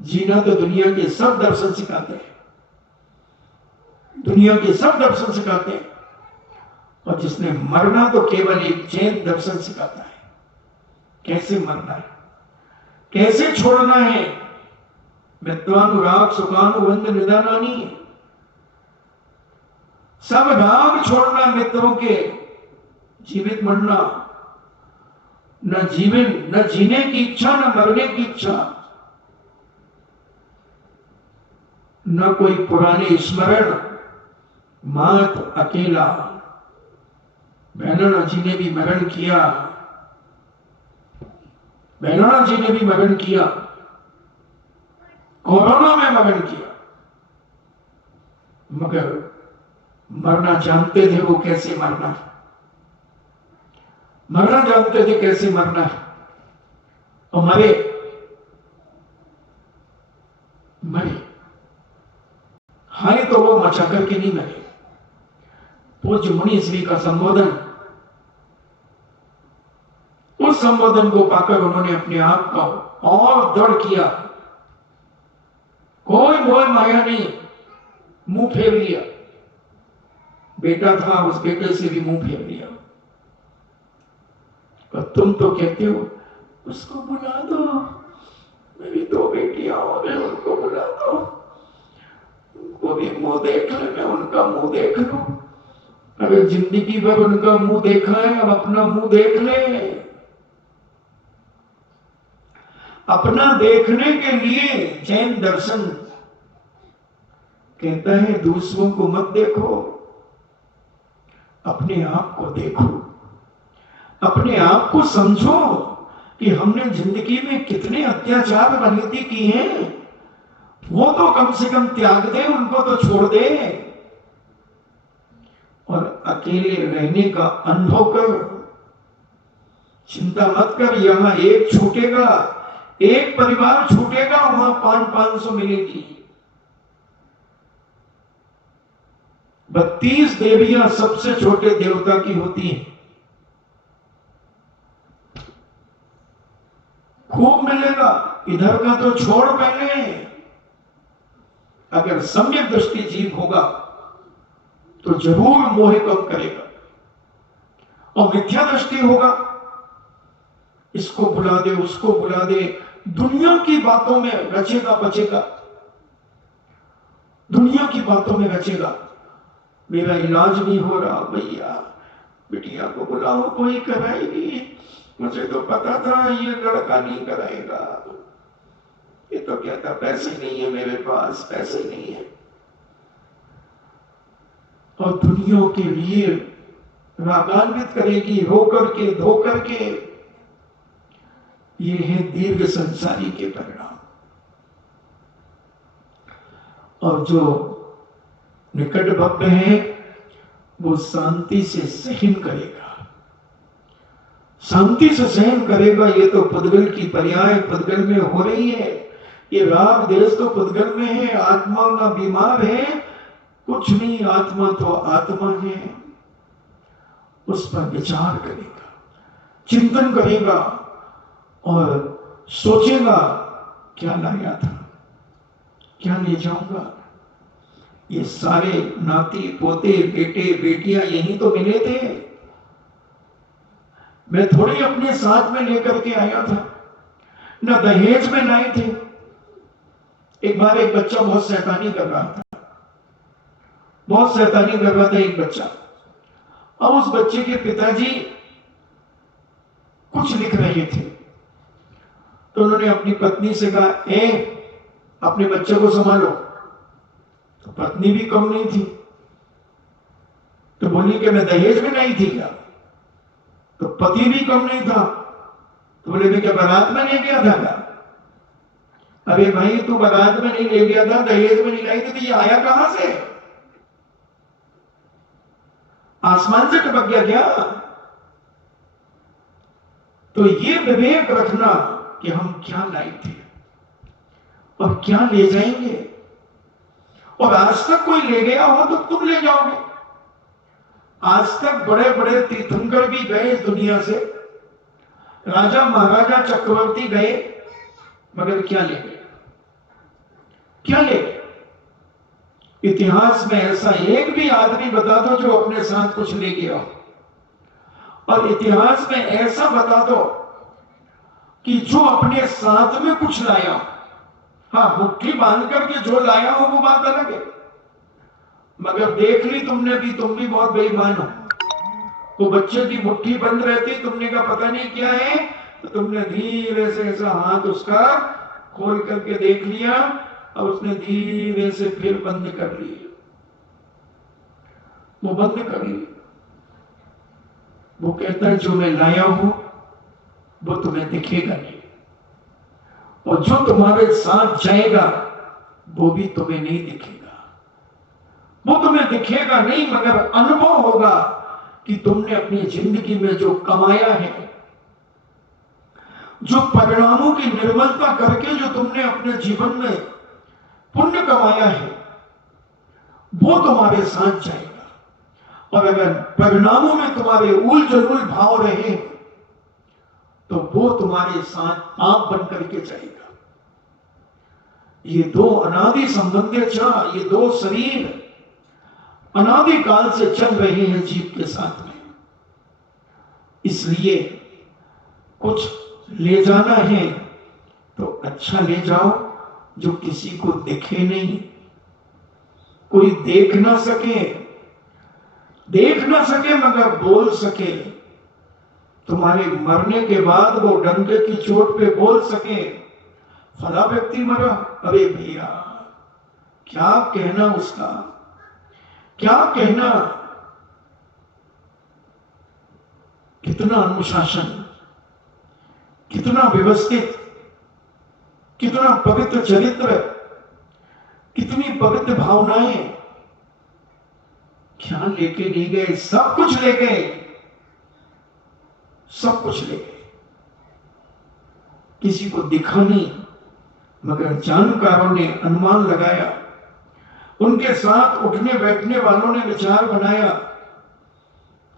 जीना तो दुनिया के सब दर्शन सिखाते हैं, दुनिया के सब दर्शन सिखाते हैं, और जिसने मरना तो केवल एक जैन दर्शन सिखाता है। कैसे मरना है, कैसे छोड़ना है। मित्रानुराग सुखानुबंध निदानानी, सब राग छोड़ना मित्रों के, जीवित मरना, न जीवन, न जीने की इच्छा, न मरने की इच्छा, न कोई पुराने स्मरण, मात अकेला। बहना जी ने भी मरण किया, बहना जी ने भी मरण किया, कोरोना में मरण किया, मगर मरना जानते थे वो कैसे मरना है, मरना जानते थे कैसे मरना है, और मरे, मरे। हाय तो वो मचा करके नहीं मरे। पूज्य मुनि श्री का संबोधन, उस संबोधन को पाकर उन्होंने अपने आप को और दृढ़ किया। कोई मोह माया नहीं, मुंह फेर लिया। बेटा था, उस बेटे से भी मुंह फेर लिया। और तुम तो कहते हो उसको बुला दो, मेरी 2 बेटियां हो गई, उनको बुला दो, उनको भी मुंह देख ले, मैं उनका मुंह देख लूं। अगर जिंदगी भर उनका मुंह देखा है, अब अपना मुंह देख ले। अपना देखने के लिए जैन दर्शन कहता है दूसरों को मत देखो, अपने आप को देखो, अपने आप को समझो कि हमने जिंदगी में कितने अत्याचार अनिति की हैं। वो तो कम से कम त्याग दे, उनको तो छोड़ दे, और अकेले रहने का अनुभव कर। चिंता मत कर, यहां एक छूटेगा, एक परिवार छूटेगा, वहां 500 मिलेगी। 32 देवियां सबसे छोटे देवता की होती हैं। खूब मिलेगा, इधर का तो छोड़ पहले। अगर सम्यक दृष्टि जीव होगा तो जरूर मोह कम करेगा, और मिथ्या दृष्टि होगा, इसको बुला दे, उसको बुला दे, दुनिया की बातों में रचेगा बचेगा, दुनिया की बातों में रचेगा। मेरा इलाज नहीं हो रहा भैया, बिटिया को बुलाओ, कोई कराएगी, मुझे तो पता था ये लड़का नहीं कराएगा, ये तो कहता पैसे नहीं है मेरे पास, पैसे नहीं है। और दुनिया के लिए रागान्वित करेगी, रो करके, धो करके। ये है दीर्घ संसारी के परिणाम। और जो निकट भव्य है वो शांति से सहन करेगा, शांति से सहन करेगा। ये तो पुद्गल की पर्याय पुद्गल में हो रही है। ये राग देश तो पुद्गल में है। आत्मा ना बीमार है, कुछ नहीं, आत्मा तो आत्मा है। उस पर विचार करेगा, चिंतन करेगा और सोचेगा क्या लाया था, क्या ले जाऊंगा। ये सारे नाती पोते बेटे बेटियां यही तो मिले थे, मैं थोड़ी अपने साथ में लेकर के आया था, न दहेज में लाए थे। एक बार एक बच्चा बहुत शैतानी कर रहा था, बहुत शैतानी कर रहा था एक बच्चा। और उस बच्चे के पिताजी कुछ लिख रहे थे, तो उन्होंने अपनी पत्नी से कहा, अपने बच्चे को संभालो। तो पत्नी भी कम नहीं थी, तो बोली कि मैं दहेज में नहीं थी क्या? तो पति भी कम नहीं था, तो बोले मैं क्या बारात में ले गया था क्या? अरे भाई तू बारात में नहीं ले गया था, दहेज में नहीं लाई थी, तो ये आया कहां से? आसमान से टपक गया क्या? तो ये विवेक रखना कि हम क्या लाए थे और क्या ले जाएंगे। और आज तक कोई ले गया हो तो तुम ले जाओगे। आज तक बड़े बड़े तीर्थंकर भी गए इस दुनिया से, राजा महाराजा चक्रवर्ती गए, मगर क्या ले गए? क्या ले गए? इतिहास में ऐसा एक भी आदमी बता दो जो अपने साथ कुछ ले गया हो। और इतिहास में ऐसा बता दो कि जो अपने साथ में कुछ लाया। हाँ, मुट्ठी बांध करके जो लाया हो वो बात अलग है, मगर देख ली तुमने भी, तुम भी बहुत बेईमान हो। तो बच्चे की मुट्ठी बंद रहती, तुमने कहा पता नहीं क्या है, तो तुमने धीरे से ऐसा हाथ उसका खोल करके देख लिया और उसने धीरे से फिर बंद कर लिया। वो बंद कर लिया। वो कहता है जो मैं लाया हूं वो तुम्हें दिखेगा नहीं, और जो तुम्हारे साथ जाएगा वो भी तुम्हें नहीं दिखेगा। वो तुम्हें दिखेगा नहीं, मगर अनुभव होगा कि तुमने अपनी जिंदगी में जो कमाया है, जो परिणामों की निर्मलता करके जो तुमने अपने जीवन में पुण्य कमाया है, वो तुम्हारे साथ जाएगा। और अगर परिणामों में तुम्हारे उल जलूल भाव रहे तो वो तुम्हारे साथ पाप बन करके जाएगा। ये दो अनादि संबंध, ये दो शरीर अनादि काल से चल रहे हैं जीव के साथ में। इसलिए कुछ ले जाना है तो अच्छा ले जाओ जो किसी को दिखे नहीं, कोई देख ना सके मगर बोल सके। तुम्हारे मरने के बाद वो डंके की चोट पे बोल सके, फला व्यक्ति मरा, अरे भैया क्या कहना उसका, क्या कहना। कितना अनुशासन, कितना व्यवस्थित, कितना पवित्र चरित्र, कितनी पवित्र भावनाएं, क्या लेके ले गए, सब कुछ ले गए, सब कुछ ले गए। किसी को दिखा नहीं, मगर जानकारों ने अनुमान लगाया, उनके साथ उठने बैठने वालों ने विचार बनाया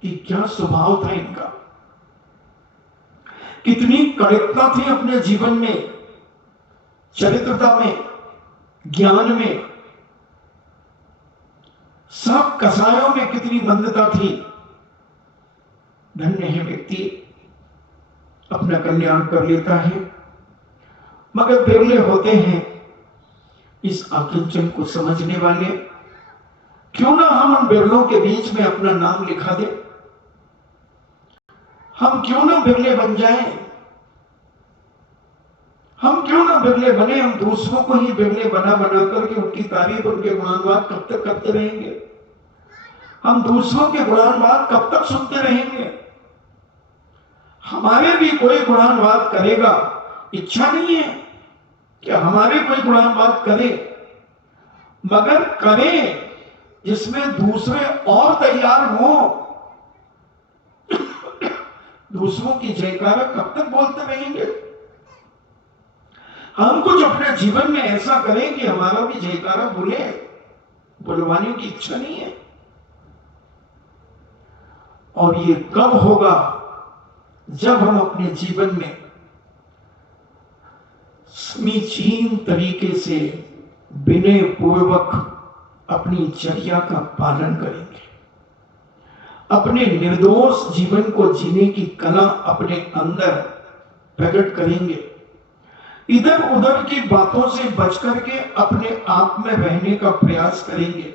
कि क्या स्वभाव था इनका, कितनी कड़कता थी अपने जीवन में, चरित्रता में, ज्ञान में, सब कसायों में कितनी मंदता थी। धन्य है व्यक्ति अपना कल्याण कर लेता है, मगर बिरले होते हैं इस आकिंचन को समझने वाले। क्यों ना हम उन बिरलों के बीच में अपना नाम लिखा दे, हम क्यों ना बिरले बन जाएं, हम क्यों ना बिरले बने। हम दूसरों को ही बिरले बना बना करके उनकी तारीफ, उनके गुणानुवाद कब तक करते रहेंगे? हम दूसरों के गुणानुवाद कब तक सुनते रहेंगे? हमारे भी कोई गुणानुवाद करेगा, इच्छा नहीं है कि हमारे कोई गुणानुवाद करे, मगर करे जिसमें दूसरे और तैयार हो। दूसरों की जयकारा कब तक बोलते रहेंगे? हम कुछ अपने जीवन में ऐसा करें कि हमारा भी जयकारा बोले। बुलवाने की इच्छा नहीं है। और ये कब होगा? जब हम अपने जीवन में समीचीन तरीके से विनय पूर्वक अपनी चर्या का पालन करेंगे, अपने निर्दोष जीवन को जीने की कला अपने अंदर प्रकट करेंगे, इधर उधर की बातों से बच करके अपने आप में रहने का प्रयास करेंगे,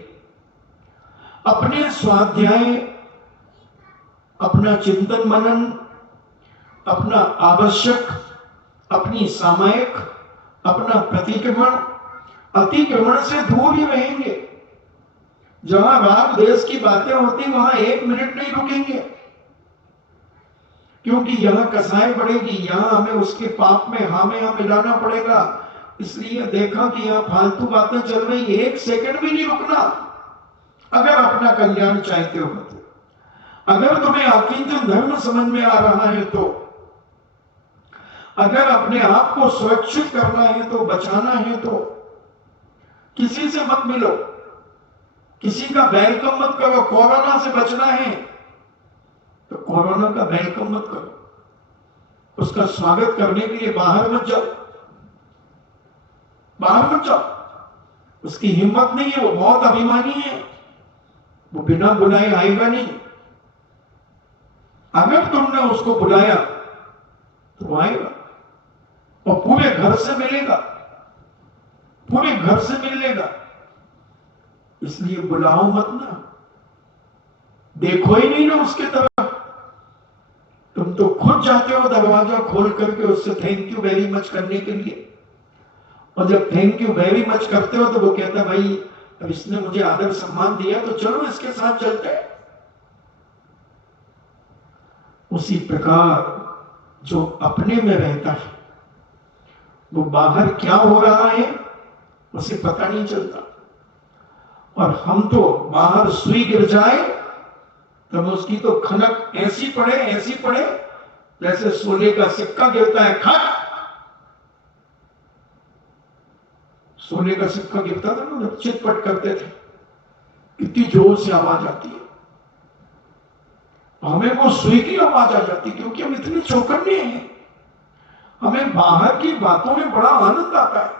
अपने स्वाध्याय, अपना चिंतन मनन, अपना आवश्यक, अपनी सामायिक, अपना प्रतिक्रमण, अतिक्रमण से दूर ही रहेंगे। जहां राग देश की बातें होती वहां 1 मिनट नहीं रुकेंगे, क्योंकि यहां कसाई बढ़ेगी, यहां हमें उसके पाप में हमें मिलाना पड़ेगा। इसलिए देखा कि यहां फालतू बातें चल रही, 1 सेकंड भी नहीं रुकना। अगर अपना कल्याण चाहते हो तो, अगर तुम्हें आकिंचन धर्म समझ में आ रहा है तो, अगर अपने आप को सुरक्षित करना है तो, बचाना है तो, किसी से मत मिलो, किसी का वेलकम मत करो। कोरोना से बचना है तो कोरोना का वेलकम मत करो, उसका स्वागत करने के लिए बाहर मत जाओ, बाहर मत जाओ। उसकी हिम्मत नहीं है, वो बहुत अभिमानी है, वो बिना बुलाए आएगा नहीं। अगर तुमने उसको बुलाया तो वो आएगा और पूरे घर से मिलेगा, पूरे घर से मिल लेगा। इसलिए बुलाओ मत ना, देखो ही नहीं ना उसके तरफ। तुम तो खुद जाते हो दरवाजा खोल करके उससे थैंक यू वेरी मच करने के लिए, और जब थैंक यू वेरी मच करते हो तो वो कहता है भाई अब इसने मुझे आदर सम्मान दिया तो चलो इसके साथ चलते हैं। उसी प्रकार जो अपने में रहता है वो बाहर क्या हो रहा है उसे पता नहीं चलता। और हम तो बाहर सुई गिर जाए तब उसकी तो खनक ऐसी पड़े जैसे सोने का सिक्का गिरता है। खट, सोने का सिक्का गिरता था ना जब चितपट करते थे, कितनी जोर से आवाज आती है। हमें वो सुई की आवाज आ जाती क्योंकि हम इतने चौकन्ने हैं। हमें बाहर की बातों में बड़ा आनंद आता है,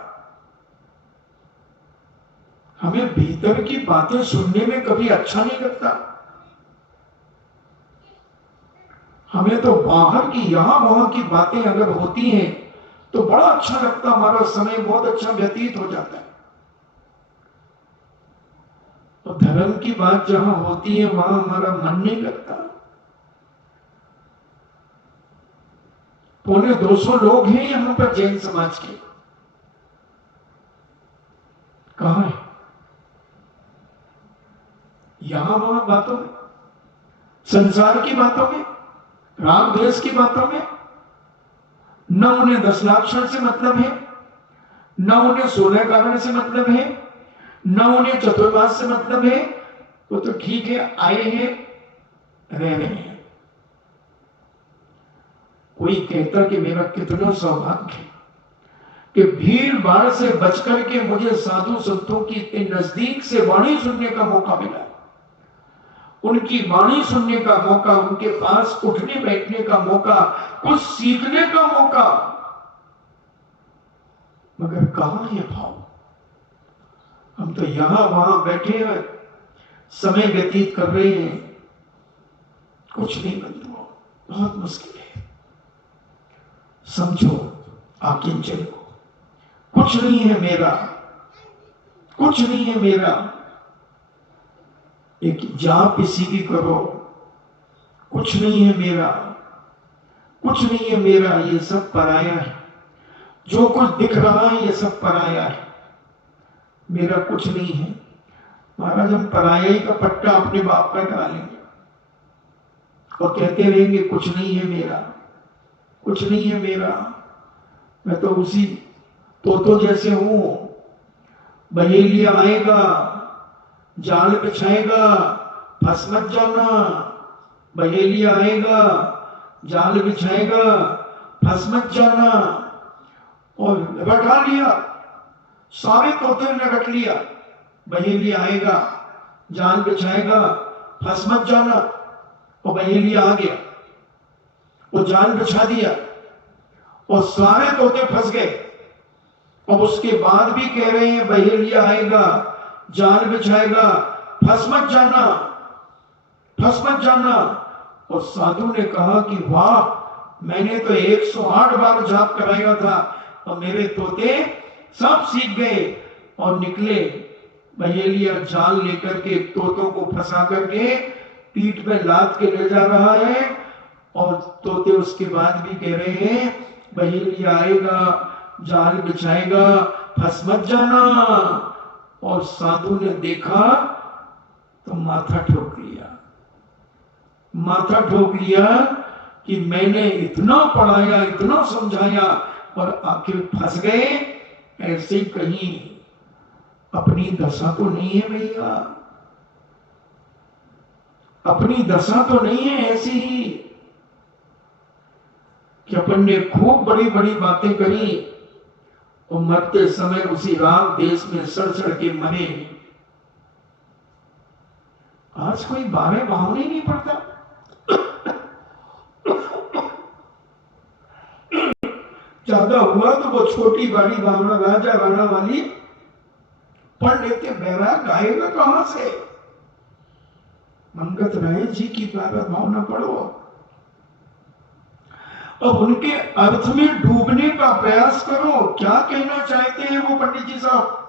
हमें भीतर की बातें सुनने में कभी अच्छा नहीं लगता। हमें तो बाहर की यहां वहां की बातें अगर होती हैं तो बड़ा अच्छा लगता, हमारा समय बहुत अच्छा व्यतीत हो जाता है। तो धर्म की बात जहां होती है वहां हमारा मन नहीं लगता। 250 लोग हैं यहां पर जैन समाज के, कहां है? यहां वहां बातों में, संसार की बातों में, राग द्वेष की बातों में। न उन्हें 10 लाक्षण से मतलब है, न उन्हें 16 कारण से मतलब है, न उन्हें चतुर्मास से मतलब है। वो तो ठीक है, आए हैं, रह रहे हैं। कोई कहता कि मेरा कितना सौभाग्य है कि भीड़ भाड़ से बचकर के मुझे साधु संतों की नजदीक से वाणी सुनने का मौका मिला, उनकी वाणी सुनने का मौका, उनके पास उठने बैठने का मौका, कुछ सीखने का मौका। मगर कहां है भाव? हम तो यहां वहां बैठे हुए समय व्यतीत कर रहे हैं। कुछ नहीं बंधुओं, बहुत मुश्किल है। समझो आकिंचन को, कुछ नहीं है मेरा, कुछ नहीं है मेरा। एक जाप इसी की करो, कुछ नहीं है मेरा, कुछ नहीं है मेरा, ये सब पराया है। जो कुछ दिख रहा है ये सब पराया है, मेरा कुछ नहीं है। महाराज हम परायाई का पट्टा अपने बाप का करा लेंगे और कहते रहेंगे कुछ नहीं है मेरा। कुछ नहीं है मेरा, मैं तो उसी तोतों जैसे हूं। बहेलिया आएगा, जाल बिछाएगा, फंस मत जाना। बहेलिया आएगा, जाल बिछाएगा, फंस मत जाना। और रटा लिया, सारे तोते ने रट लिया। बहेलिया आएगा, जाल बिछाएगा, फंस मत जाना। और बहेलिया आ गया, वो जाल बिछा दिया और सारे तोते फंस गए। अब उसके बाद भी कह रहे हैं बहेलिया आएगा, जाल बिछाएगा, फंस मत जाना, फंस मत जाना। और साधु ने कहा कि वाह, मैंने तो 108 बार जाप कराया था और मेरे तोते सब सीख गए। और निकले, बहेलिया जाल लेकर के तोतों को फंसा करके पीठ पे लाद के ले जा रहा है। और तोते उसके बाद भी कह रहे हैं बहेलिया आएगा, जाल बिछाएगा, फंस मत जाना। और साधु ने देखा तो माथा ठोक लिया, माथा ठोक लिया कि मैंने इतना पढ़ाया, इतना समझाया और आखिर फंस गए। ऐसे कहीं अपनी दशा तो नहीं है भैया, अपनी दशा तो नहीं है ऐसी ही कि अपन ने खूब बड़ी बड़ी बातें करी और मरते समय उसी राग देश में सड़ सड़ के मरे। आज कोई 12 भाव नहीं पड़ता। ज्यादा हुआ तो वो छोटी बड़ी भावना राजा राणा वाली पढ़ लेते, बहरा गाएगा कहां से? मंगत राय जी की प्रारब्ध भावना पढ़ो। अब उनके अर्थ में डूबने का प्रयास करो। क्या कहना चाहते हैं वो पंडित जी साहब?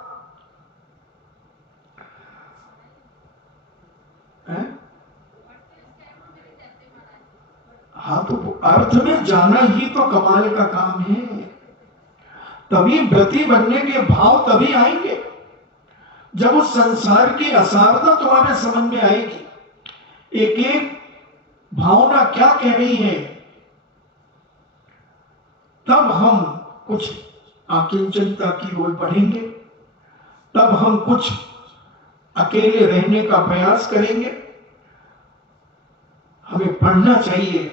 हाँ, तो अर्थ में जाना ही तो कमाल का काम है। तभी व्रती बनने के भाव तभी आएंगे जब उस संसार की असारता तुम्हारे समझ में आएगी। एक एक भावना क्या कह रही है, तब हम कुछ आकिंचनता की ओर बढ़ेंगे, तब हम कुछ अकेले रहने का प्रयास करेंगे। हमें पढ़ना चाहिए,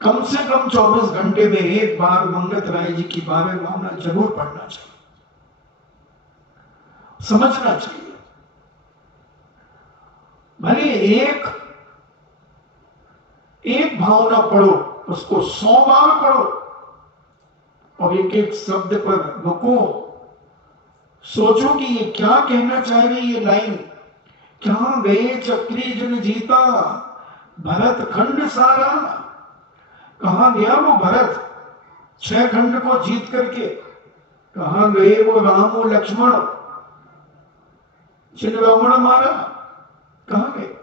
कम से कम 24 घंटे में एक बार मंगत राय जी की 12 भावना जरूर पढ़ना चाहिए, समझना चाहिए। भले एक भावना पढ़ो, उसको 100 बार पढ़ो और एक एक शब्द पर रुको, सोचो कि ये क्या कहना चाह रही है लाइन। क्या गए चक्री जन जीता, भरत खंड सारा। कहां गया वो भरत 6 खंड को जीत करके? कहां गए वो राम और लक्ष्मण, जिन रावण मारा? कहां गए?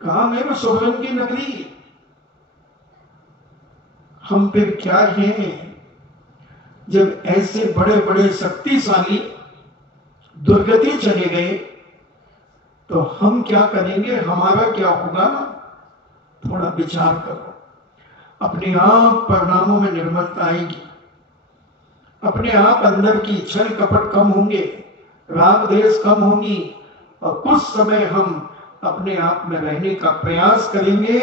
कहां गए वो सुभ्रन की नगरी? हम फिर क्या हैं? जब ऐसे बड़े बड़े शक्तिशाली दुर्गति चले गए तो हम क्या करेंगे, हमारा क्या होगा? थोड़ा विचार करो। अपने आप परिणामों में निर्मलता आएगी, अपने आप अंदर की छल कपट कम होंगे, राग देश कम होंगी और कुछ समय हम अपने आप में रहने का प्रयास करेंगे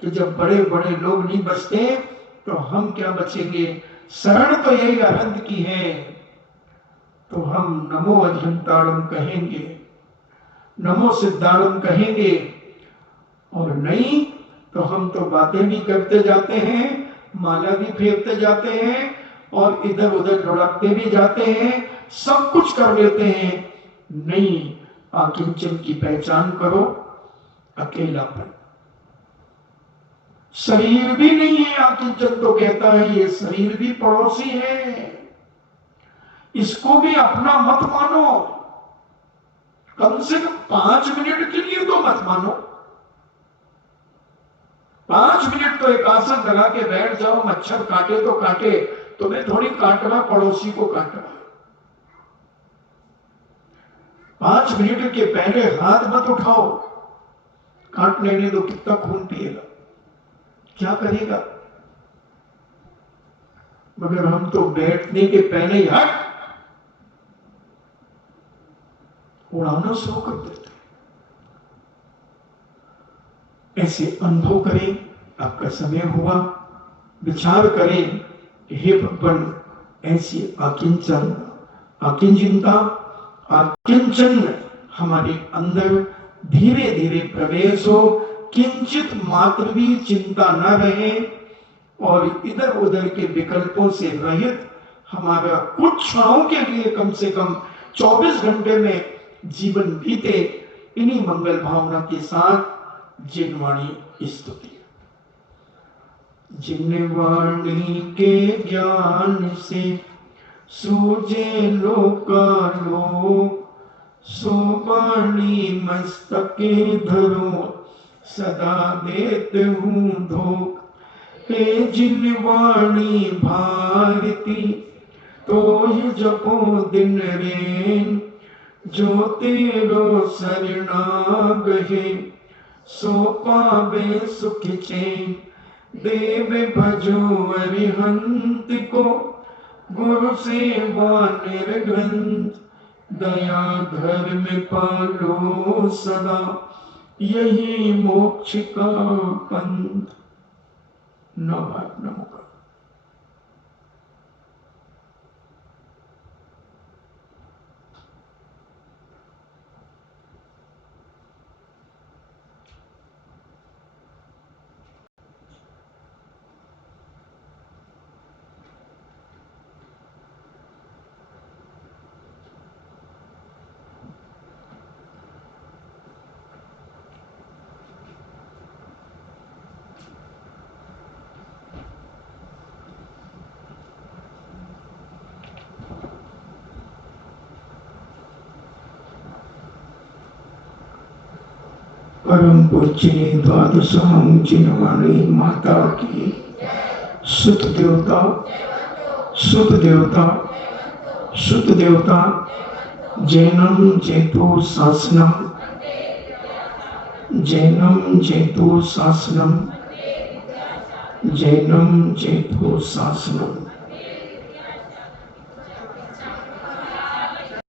कि जब बड़े बड़े लोग नहीं बचते तो हम क्या बचेंगे। शरण तो यही अरंत की है, तो हम नमो अजंताड़म कहेंगे, नमो सिद्धाड़म कहेंगे। और नहीं तो हम तो बातें भी करते जाते हैं, माला भी फेरते जाते हैं और इधर उधर ढुड़कते भी जाते हैं, सब कुछ कर लेते हैं। नहीं, आकिंचन की पहचान करो, अकेलापन। शरीर भी नहीं है, आकिंचन तो कहता है ये शरीर भी पड़ोसी है, इसको भी अपना मत मानो। कम से कम 5 मिनट के लिए तो मत मानो। 5 मिनट तो एक आसन लगा के बैठ जाओ, मच्छर काटे तो काटे, तुम्हें थोड़ी काट रहा, पड़ोसी को काट रहा। 5 मिनट के पहले हाथ मत उठाओ, काट लेने दो, कितना खून पिएगा, क्या करेगा? मगर हम तो बैठने के पहले ही हट उड़ाना शुरू कर देते। ऐसे अनुभव करें। आपका समय हुआ, विचार करें, हे भगवान ऐसी अकिंचिंता अकिंचन हमारे अंदर धीरे धीरे प्रवेश हो, किंचित मात्र भी चिंता न रहे और इधर उधर के विकल्पों से रहित हमारा कुछ क्षणों के लिए कम से कम 24 घंटे में जीवन बीते। इन्हीं मंगल भावना के साथ जिनवाणी स्तुति। जिनवाणी के ज्ञान से सूझे लोकालोक, सो वाणी मस्तके धरो सदा देते हूँ धोख। हे जिनवाणी भारती तो ही जपो दिन रेन, जो तेरो शरणाग है सो पावे सुख चैन। देव भजो अरिहंत को गुरु सेवा निर्ग्रंथ, दया धर्म पालो सदा यही मोक्ष का पंथ। नमो। परम पूज्य द्वादशम जिनवाणी माता की सुत देवता जैनम जैतो शासनम